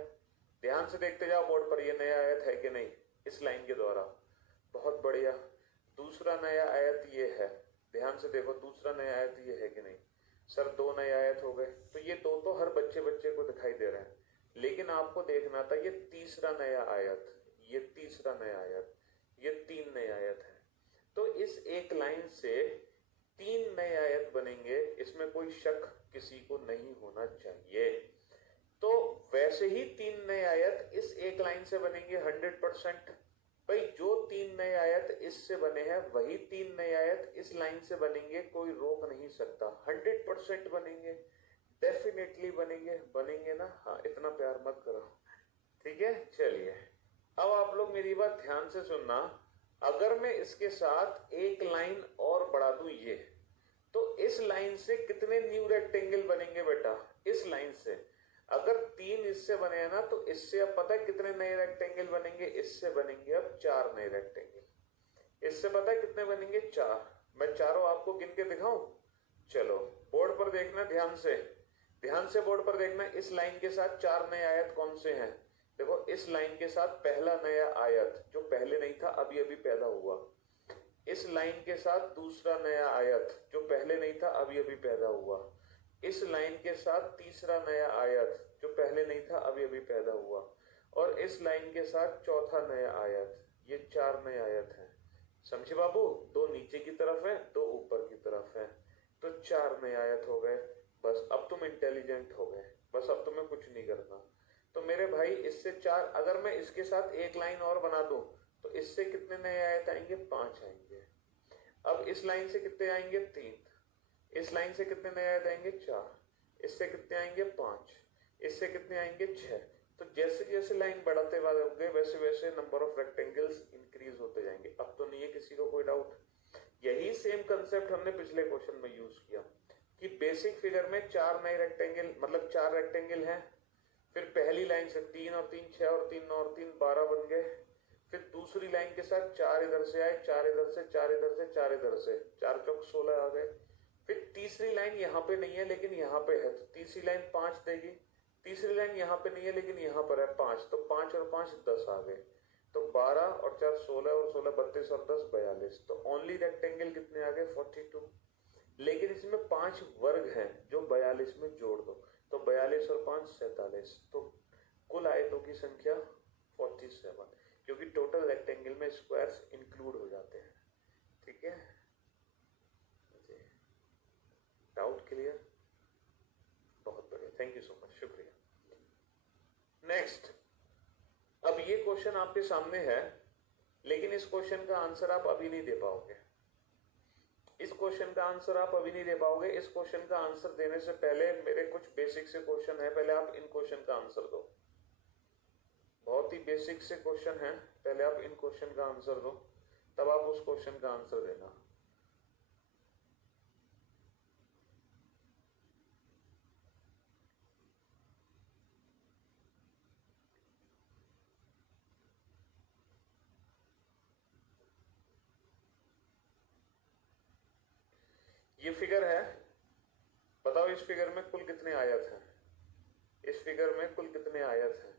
ध्यान से देखते जाओ बोर्ड पर, ये नया आयत है कि नहीं इस लाइन के द्वारा? बहुत बढ़िया। दूसरा नया आयत ये है, ध्यान से देखो दूसरा नया आयत ये है कि नहीं? सर 2 नए आयत हो गए। तो ये 2 तो हर बच्चे को दिखाई दे रहे हैं, लेकिन आपको देखना था ये तीसरा नया आयत, ये तीसरा नया आयत, ये 3 नए आयत है। तो इस एक लाइन से 3 नए आयत बनेंगे, इसमें कोई शक किसी को नहीं होना चाहिए। तो वैसे ही 3 नए आयत इस एक लाइन से बनेंगे 100%। भाई जो 3 नए आयत इससे बने हैं वही 3 नए आयत इस लाइन से बनेंगे, कोई रोक नहीं सकता, 100% बनेंगे, डेफिनेटली बनेंगे। बनेंगे ना? हाँ, इतना प्यार मत करो, ठीक है? चलिए अब आप लोग मेरी बात ध्यान से सुनना। अगर मैं इसके साथ एक लाइन और बढ़ा दूं ये, तो इस लाइन से कितने न्यू रेक्टेंगल बनेंगे बेटा? इस लाइन से अगर 3 इससे बने हैं ना, तो इससे अब पता है कितने नए रेक्टेंगल बनेंगे? इससे बनेंगे अब 4 नए रेक्टेंगल। इससे पता है कितने बनेंगे? 4। मैं चारों आपको गिन के दिखाऊं? चलो बोर्ड पर देखना ध्यान से, ध्यान से बोर्ड पर देखना। इस लाइन के साथ 4 नए आयत कौन से हैं? देखो इस लाइन के साथ पहला नया आयत जो पहले नहीं था, अभी अभी पैदा हुआ। इस लाइन के साथ दूसरा नया आयत जो पहले नहीं था, अभी अभी पैदा हुआ। इस लाइन के साथ तीसरा नया आयत जो पहले नहीं था, अभी अभी पैदा हुआ। और इस लाइन के साथ चौथा नया आयत। ये 4 नए आयत हैं, समझे बाबू? 2 नीचे की तरफ है, 2 ऊपर की तरफ है, तो 4 नए आयत हो गए। बस अब तुम इंटेलिजेंट हो गए, बस अब तुम्हें कुछ नहीं करना। तो मेरे भाई इससे 4, अगर मैं इसके साथ एक लाइन और बना दूं तो इससे कितने नए आयत आएंगे? 5 आएंगे। अब इस लाइन से कितने आएंगे? 3। इस लाइन से कितने नए आयत आएंगे? 4। इससे कितने आएंगे? 5। इससे कितने आएंगे? 6। तो जैसे जैसे लाइन बढ़ाते जाओगे वैसे वैसे नंबर ऑफ रेक्टेंगल्स इंक्रीज होते जाएंगे। अब तो नहीं है किसी को कोई डाउट? यही सेम कंसेप्ट हमने पिछले क्वेश्चन में यूज किया कि बेसिक फिगर में 4 नए रेक्टेंगल, मतलब 4 रेक्टेंगल हैं। फिर पहली लाइन से 3 और 3 6 और 3 9 और 3 12 बन गए। फिर दूसरी लाइन के साथ 4 इधर से आए, 4 इधर से, 4 इधर से, 4 इधर से, 4 चौक 16 आ गए। फिर तीसरी लाइन यहाँ पे नहीं है लेकिन यहाँ पे है, तो तीसरी लाइन 5 देगी। तीसरी लाइन यहाँ पे नहीं है लेकिन यहाँ पर है 5, तो 5 और 5 10 आ गए। तो 12 और 4 16 और 16 32 और 10 42। तो ओनली रेक्टेंगल कितने आ गए? 42। लेकिन इसमें 5 वर्ग हैं जो 42 में जोड़ दो, तो 42 और 5 47। तो कुल आयतों की संख्या 47, क्योंकि टोटल रेक्टेंगल में स्क्वायर्स इंक्लूड हो जाते हैं। ठीक है, डाउट क्लियर? बहुत बढ़िया, थैंक यू सो मच, शुक्रिया। नेक्स्ट, अब ये क्वेश्चन आपके सामने है लेकिन इस क्वेश्चन का आंसर आप अभी नहीं दे पाओगे। इस क्वेश्चन का आंसर आप अभी नहीं दे पाओगे। इस क्वेश्चन का आंसर देने से पहले मेरे कुछ बेसिक से क्वेश्चन है, पहले आप इन क्वेश्चन का आंसर दो। बहुत ही बेसिक से क्वेश्चन है, पहले आप इन क्वेश्चन का आंसर दो, तब आप उस क्वेश्चन का आंसर देना। ये फिगर है, बताओ इस फिगर में कुल कितने आयत हैं? इस फिगर में कुल कितने आयत हैं?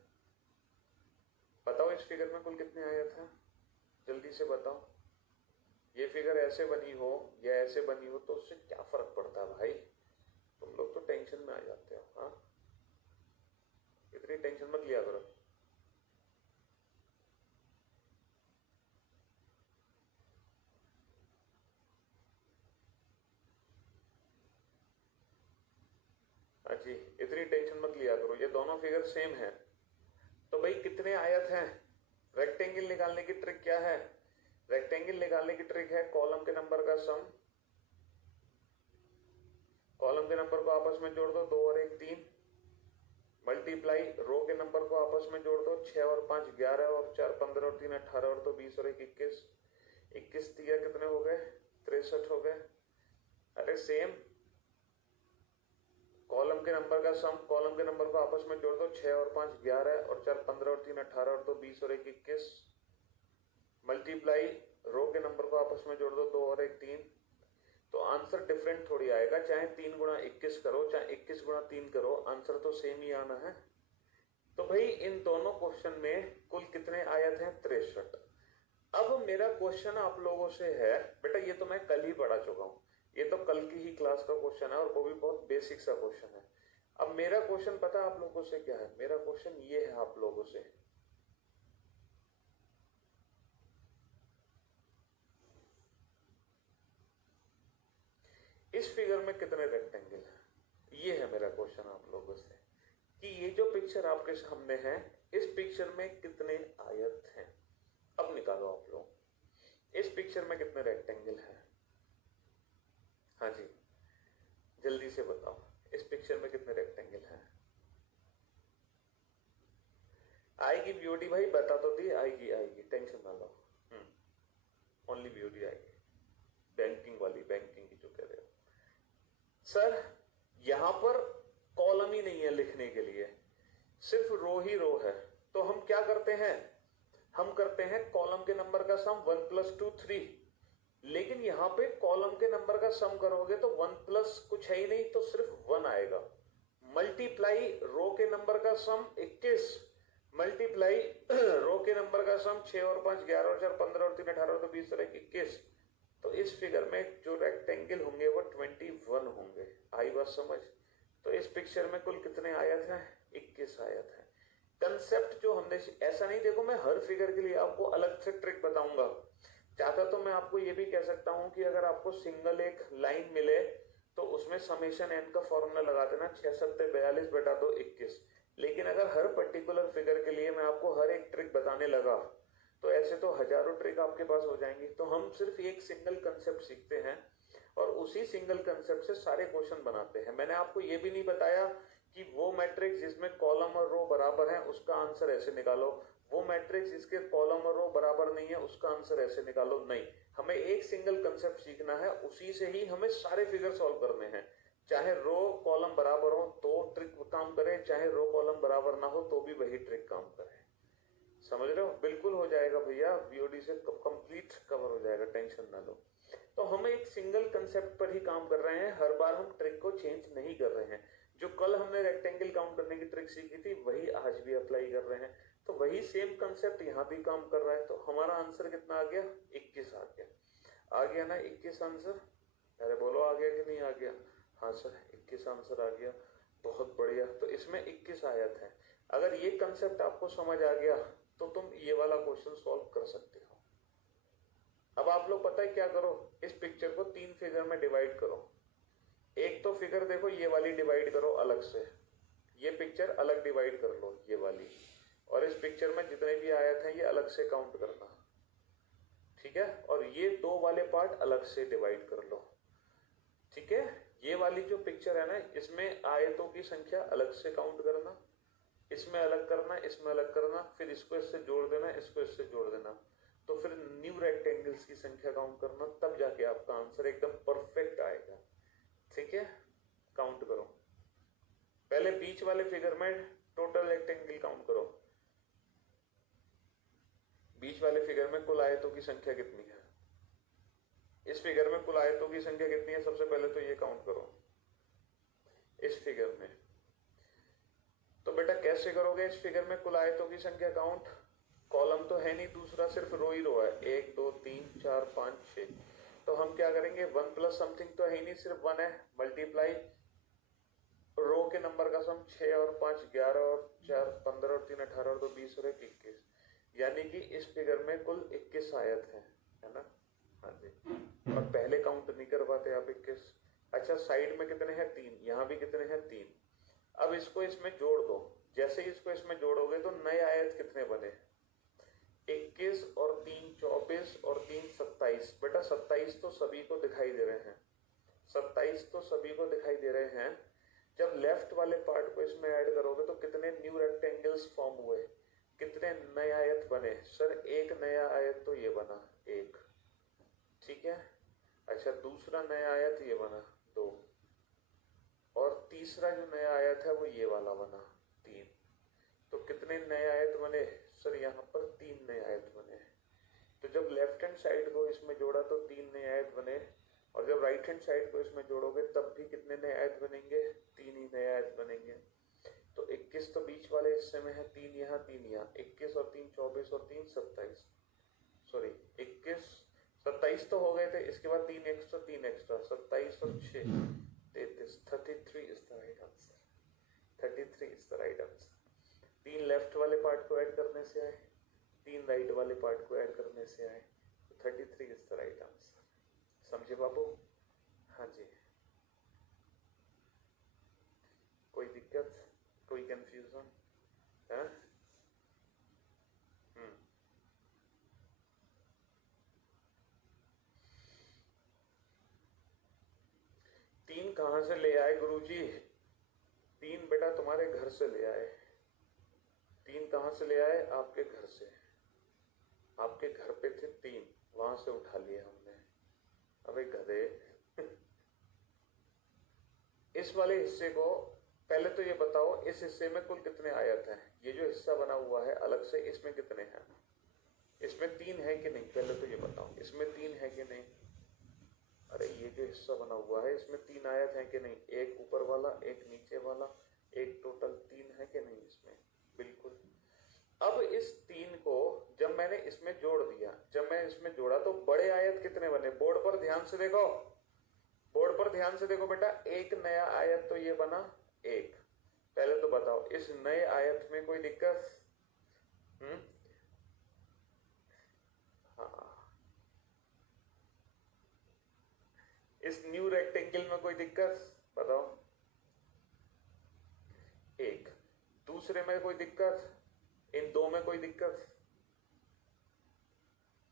बताओ इस फिगर में कुल कितने आयत हैं, जल्दी से बताओ। ये फिगर ऐसे बनी हो या ऐसे बनी हो तो उससे क्या फर्क पड़ता है भाई? तुम लोग तो टेंशन में आ जाते हो। हाँ, इतनी टेंशन मत लिया करो। हाँ जी, इतनी टेंशन मत लिया करो, ये दोनों फिगर सेम है। तो भाई कितने आयत हैं? रेक्टेंगल निकालने की ट्रिक क्या है? रेक्टेंगल निकालने की ट्रिक है कॉलम के नंबर का सम। कॉलम के नंबर को आपस में जोड़ दो, 2 और 1 3, मल्टीप्लाई रो के नंबर को आपस में जोड़ दो, 6 और 5 11 और 4 15 और 3 18 और 2 20 और 1 21। 21 दिया कितने हो गए? 63 हो गए। अरे सेम कॉलम के नंबर का सम, कॉलम के नंबर को आपस में जोड़ दो, 6 और 5 11 और 4 15 और 3 18 और 2 20 और 1 21। मल्टीप्लाई रो के नंबर को आपस में जोड़ दो, 2 और 1 3। तो आंसर डिफरेंट थोड़ी आएगा, चाहे 3 गुणा 21 करो चाहे 21 गुणा 3 करो, आंसर तो सेम ही आना है। तो भाई इन दोनों क्वेश्चन में कुल कितने आयत हैं? 63। अब मेरा क्वेश्चन आप लोगों से है, बेटा ये तो मैं कल ही पढ़ा चुका हूं, ये तो कल की ही क्लास का क्वेश्चन है और वो भी बहुत बेसिक सा क्वेश्चन है। अब मेरा क्वेश्चन पता आप लोगों से क्या है? मेरा क्वेश्चन ये है आप लोगों से, इस फिगर में कितने रेक्टेंगल हैं? ये है मेरा क्वेश्चन आप लोगों से कि ये जो पिक्चर आपके सामने है, इस पिक्चर में कितने आयत हैं? अब निकालो आप लोग, इस पिक्चर में कितने रेक्टेंगल हैं? हाँ जी, जल्दी से बताओ, इस पिक्चर में कितने रेक्टेंगल हैं? आएगी बीओडी भाई, बता तो दी, आएगी आएगी, टेंशन ना लो। ओनली बीओडी आएगी, बैंकिंग वाली, बैंकिंग की जो कह रहे हो। सर यहां पर कॉलम ही नहीं है लिखने के लिए, सिर्फ रो ही रो है, तो हम क्या करते हैं? हम करते हैं कॉलम के नंबर का सम 1 + 2 3। लेकिन यहां पे कॉलम के नंबर का सम करोगे तो 1 प्लस कुछ है ही नहीं, तो सिर्फ 1 आएगा। मल्टीप्लाई रो के नंबर का सम 21, मल्टीप्लाई रो के नंबर का सम 6 और 5 11 और 4 15 और 3 18 और 2 20 और 1 21। तो इस फिगर में जो रेक्टेंगल होंगे वो 21 होंगे। आई बात समझ? तो इस पिक्चर में कुल कितने आयत हैं? 21 आयत है। कंसेप्ट जो हमने, ऐसा नहीं देखो मैं हर फिगर के लिए आपको अलग से ट्रिक बताऊंगा, चाहता तो मैं आपको ये भी कह सकता हूं कि अगर आपको सिंगल एक लाइन मिले तो उसमें समेशन एन का फॉर्मूला लगा देना, 6 7 42 बटा 2 21। लेकिन अगर हर पर्टिकुलर फिगर के लिए मैं आपको हर एक ट्रिक बताने लगा तो ऐसे तो हजारों ट्रिक आपके पास हो जाएंगी। तो हम सिर्फ एक सिंगल कंसेप्ट सीखते हैं और उसी सिंगल कंसेप्ट से सारे क्वेश्चन बनाते हैं। मैंने आपको ये भी नहीं बताया कि वो मैट्रिक्स जिसमें कॉलम और रो बराबर है उसका आंसर ऐसे निकालो, वो मैट्रिक्स जिसके कॉलम और रो बराबर नहीं है उसका आंसर ऐसे निकालो, नहीं। हमें एक सिंगल कंसेप्ट सीखना है, उसी से ही हमें सारे फिगर सॉल्व करने हैं। चाहे रो कॉलम बराबर हो तो ट्रिक काम करे, चाहे रो कॉलम बराबर ना हो तो भी वही ट्रिक काम करे। समझ रहे हो? बिल्कुल हो जाएगा भैया, बीओडी से कंप्लीट कवर हो जाएगा, टेंशन ना लो। तो हम एक सिंगल कंसेप्ट पर ही काम कर रहे हैं, हर बार हम ट्रिक को चेंज नहीं कर रहे हैं। जो कल हमने रेक्टेंगल काउंट करने की ट्रिक सीखी थी वही आज भी अप्लाई कर रहे हैं, तो वही सेम कंसेप्ट यहाँ भी काम कर रहा है। तो हमारा आंसर कितना आ गया? 21 आ गया। आ गया ना 21 आंसर? अरे बोलो आ गया कि नहीं आ गया? हाँ सर 21 आंसर आ गया, बहुत बढ़िया। तो इसमें 21 आयत है। अगर ये कंसेप्ट आपको समझ आ गया तो तुम ये वाला क्वेश्चन सॉल्व कर सकते हो। अब आप लोग पता है क्या करो, इस पिक्चर को 3 फिगर में डिवाइड करो। एक तो फिगर देखो ये वाली डिवाइड करो अलग से, ये पिक्चर अलग डिवाइड कर लो ये वाली, और इस पिक्चर में जितने भी आयत हैं ये अलग से काउंट करना, ठीक है? और और ये 2 वाले पार्ट अलग से डिवाइड कर लो। ठीक है, ये वाली जो पिक्चर है ना, इसमें आयतों की संख्या अलग से काउंट करना, इसमें अलग करना, इसमें अलग करना, फिर इसको इससे जोड़ देना, इसको इससे जोड़ देना, तो फिर न्यू रेक्टेंगल्स की संख्या काउंट करना, तब जाके आपका आंसर एकदम परफेक्ट आएगा। ठीक है, काउंट करो। पहले बीच वाले फिगर में टोटल रेक्टेंगल काउंट करो। बीच वाले फिगर में कुल आयतों की संख्या कितनी है? इस फिगर में कुल आयतों की संख्या कितनी है? सबसे पहले तो ये काउंट करो इस फिगर में। तो बेटा कैसे करोगे इस फिगर में कुल आयतों की संख्या काउंट? कॉलम तो है नहीं, दूसरा सिर्फ रो ही रो है, 1 2 3 4 5 6। तो हम क्या करेंगे, 1 प्लस समथिंग तो है ही नहीं, सिर्फ 1 है, मल्टीप्लाई रो के नंबर का सम 6 और 5 11 और 4 15 और 3 18 और 2 20 और 1 21, यानी कि इस फिगर में कुल 21 आयत है ना? हाँ जी। और पहले काउंट नहीं कर पाते आप 21। अच्छा, साइड में कितने हैं? 3, यहाँ भी कितने हैं? 3। अब इसको इसमें जोड़ दो। जैसे ही इसको इसमें जोड़ोगे तो नए आयत कितने बने? 21 और 3 24 और 3 27। बेटा 27 तो सभी को दिखाई दे रहे हैं, 27 तो सभी को दिखाई दे रहे हैं। जब लेफ्ट वाले पार्ट को इसमें ऐड करोगे तो कितने न्यू रेक्टेंगल्स फॉर्म हुए, कितने नए आयत बने? सर एक नया आयत तो ये बना 1, ठीक है। अच्छा, दूसरा नया आयत ये बना 2, और तीसरा जो नया आयत है वो ये वाला बना 3। तो कितने नए आयत बने? सर यहाँ पर 3 नए आयत बने। तो जब लेफ्ट हैंड साइड को इसमें जोड़ा तो 3 नए आयत बने, और जब राइट हैंड साइड को इसमें जोड़ोगे तब भी कितने नए आयत बनेंगे? 3 ही नए आयत बनेंगे। तो 21 तो बीच वाले हिस्से में है, 3 यहाँ 3 यहाँ, 21 और 3 24 और 3 27, सॉरी 21 27 तो हो गए थे, इसके बाद 3 एक्स्ट्रा 27 और 6 33, 33 is the right answer. 33 is the right answer. 3 left वाले पार्ट को ऐड करने से आए, 3 राइट वाले पार्ट को ऐड करने से आए, तो 33 इज द राइट आंसर। समझे बाबू? हाँ जी। कोई दिक्कत, कोई कंफ्यूजन है? 3 कहाँ से ले आए गुरुजी? 3 बेटा तुम्हारे घर से ले आए। 3 कहाँ से ले आए? आपके घर से। आपके घर पे थे 3, वहां से उठा लिए हमने। अबे गधे। इस वाले हिस्से को पहले तो ये बताओ, इस हिस्से में कुल कितने आयत हैं? ये जो हिस्सा बना हुआ है अलग से, इसमें कितने हैं? इसमें 3 है कि नहीं? पहले तो ये बताओ, इसमें 3 है कि नहीं? अरे ये जो हिस्सा बना हुआ है इसमें 3 आयत है कि नहीं? एक ऊपर वाला, एक नीचे वाला, एक टोटल 3 है कि नहीं इसमें? बिल्कुल। अब इस 3 को जब मैंने इसमें जोड़ दिया, जब मैं इसमें जोड़ा तो बड़े आयत कितने बने? बोर्ड पर ध्यान से देखो, बोर्ड पर ध्यान से देखो बेटा। एक नया आयत तो ये बना 1। पहले तो बताओ इस नए आयत में कोई दिक्कत? हाँ, इस न्यू रेक्टेंगल में कोई दिक्कत? बताओ। 1। दूसरे में कोई दिक्कत? इन 2 में कोई दिक्कत?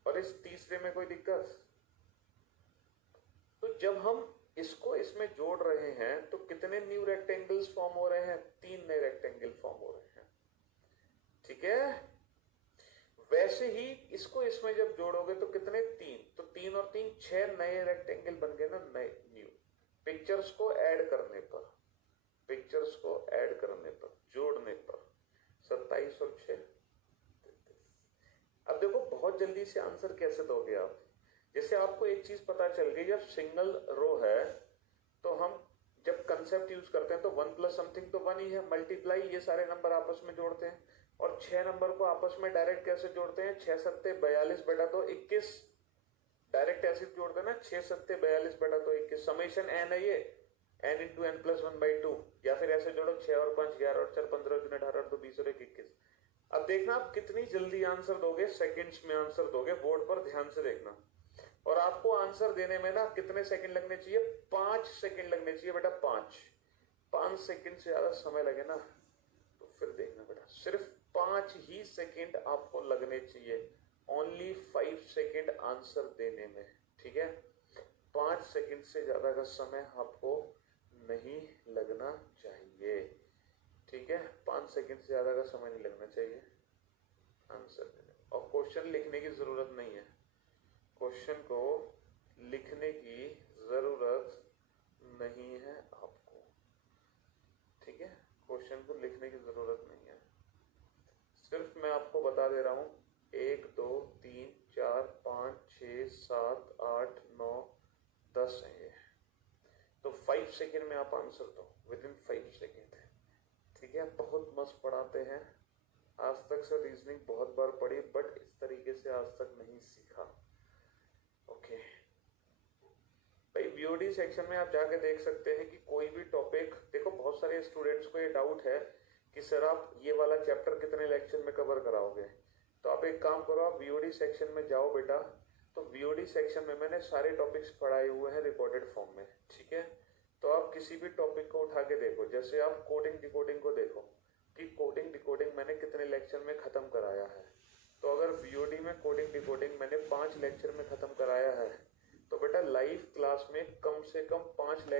और इस तीसरे में कोई दिक्कत? तो जब हम इसको इसमें जोड़ रहे हैं तो कितने न्यू रेक्टेंगल्स फॉर्म हो रहे हैं? 3 नए रेक्टेंगल फॉर्म हो रहे हैं, ठीक है। वैसे ही इसको इसमें जब जोड़ोगे तो कितने? 3। तो 3 और 3 6 नए रेक्टेंगल बन गए ना, नए न्यू। पिक्चर्स को ऐड करने पर, पिक्चर्स को ऐड करने पर, जोड़ने पर 27 और 6 33। अब देखो बहुत जल्दी से आंसर कैसे दोगे आप? जैसे आपको एक चीज पता चल गई, जब सिंगल रो है तो हम जब कंसेप्ट यूज करते हैं तो 1 प्लस समथिंग तो 1 ही है, मल्टीप्लाई ये सारे नंबर आपस में जोड़ते हैं। और 6 नंबर को आपस में डायरेक्ट कैसे जोड़ते हैं? 6 सत्ते 42 बेटा तो 21, डायरेक्ट ऐसे जोड़ देना, 6 सत्ते 42 बेटा तो 21। समेशन एन है ये, n इंटू एन प्लस 1/2। या फिर ऐसे जोड़ो 6 और 5 11 और 4 15 और 3 18 और 2 20 और 1 21। अब देखना आप कितनी जल्दी आंसर दोगे, सेकंड्स में आंसर दोगे। बोर्ड पर ध्यान से देखना। और आपको आंसर देने में ना कितने सेकंड लगने चाहिए? 5 सेकंड लगने चाहिए बेटा, 5 सेकंड से ज्यादा समय लगे ना तो फिर देखना बेटा, सिर्फ 5 ही सेकंड आपको लगने चाहिए ओनली 5 सेकेंड आंसर देने में, ठीक है। 5 सेकेंड से ज्यादा का समय आपको नहीं लगना चाहिए, ठीक है। 5 सेकेंड से ज्यादा का समय नहीं लगना चाहिए आंसर देने। और क्वेश्चन लिखने की जरूरत नहीं है, क्वेश्चन को लिखने की जरूरत नहीं है आपको, ठीक है। क्वेश्चन को लिखने की जरूरत नहीं है, सिर्फ मैं आपको बता दे रहा हूं 1 2 3 4 5 6 7 8 9 10 है ये, तो 5 सेकेंड में आप आंसर दो, विद इन 5 सेकेंड, ठीक है। बहुत मस्त पढ़ाते हैं, आज तक से रीजनिंग बहुत बार पढ़ी बट इस तरीके से आज तक नहीं सीखा, ओके भाई। बीओडी सेक्शन में आप जाके देख सकते हैं कि कोई भी टॉपिक, देखो बहुत सारे स्टूडेंट्स को ये डाउट है कि सर आप ये वाला चैप्टर कितने लेक्चर में कवर कराओगे, तो आप एक काम करो, आप बीओडी सेक्शन में जाओ बेटा, तो बीओडी सेक्शन में मैंने सारे टॉपिक्स पढ़ाए हुए हैं रिकॉर्डेड फॉर्म में, ठीक है। तो आप किसी भी टॉपिक को उठा के देखो, जैसे आप कोडिंग डिकोडिंग को देखो कि कोडिंग डिकोडिंग मैंने कितने लेक्चर में खत्म कराया है, तो अगर बीओडी में कोडिंग डिकोडिंग मैंने 5 लेक्चर में खत्म कराया है, तो बेटा लाइव क्लास में कम से कम 5 लेक्चर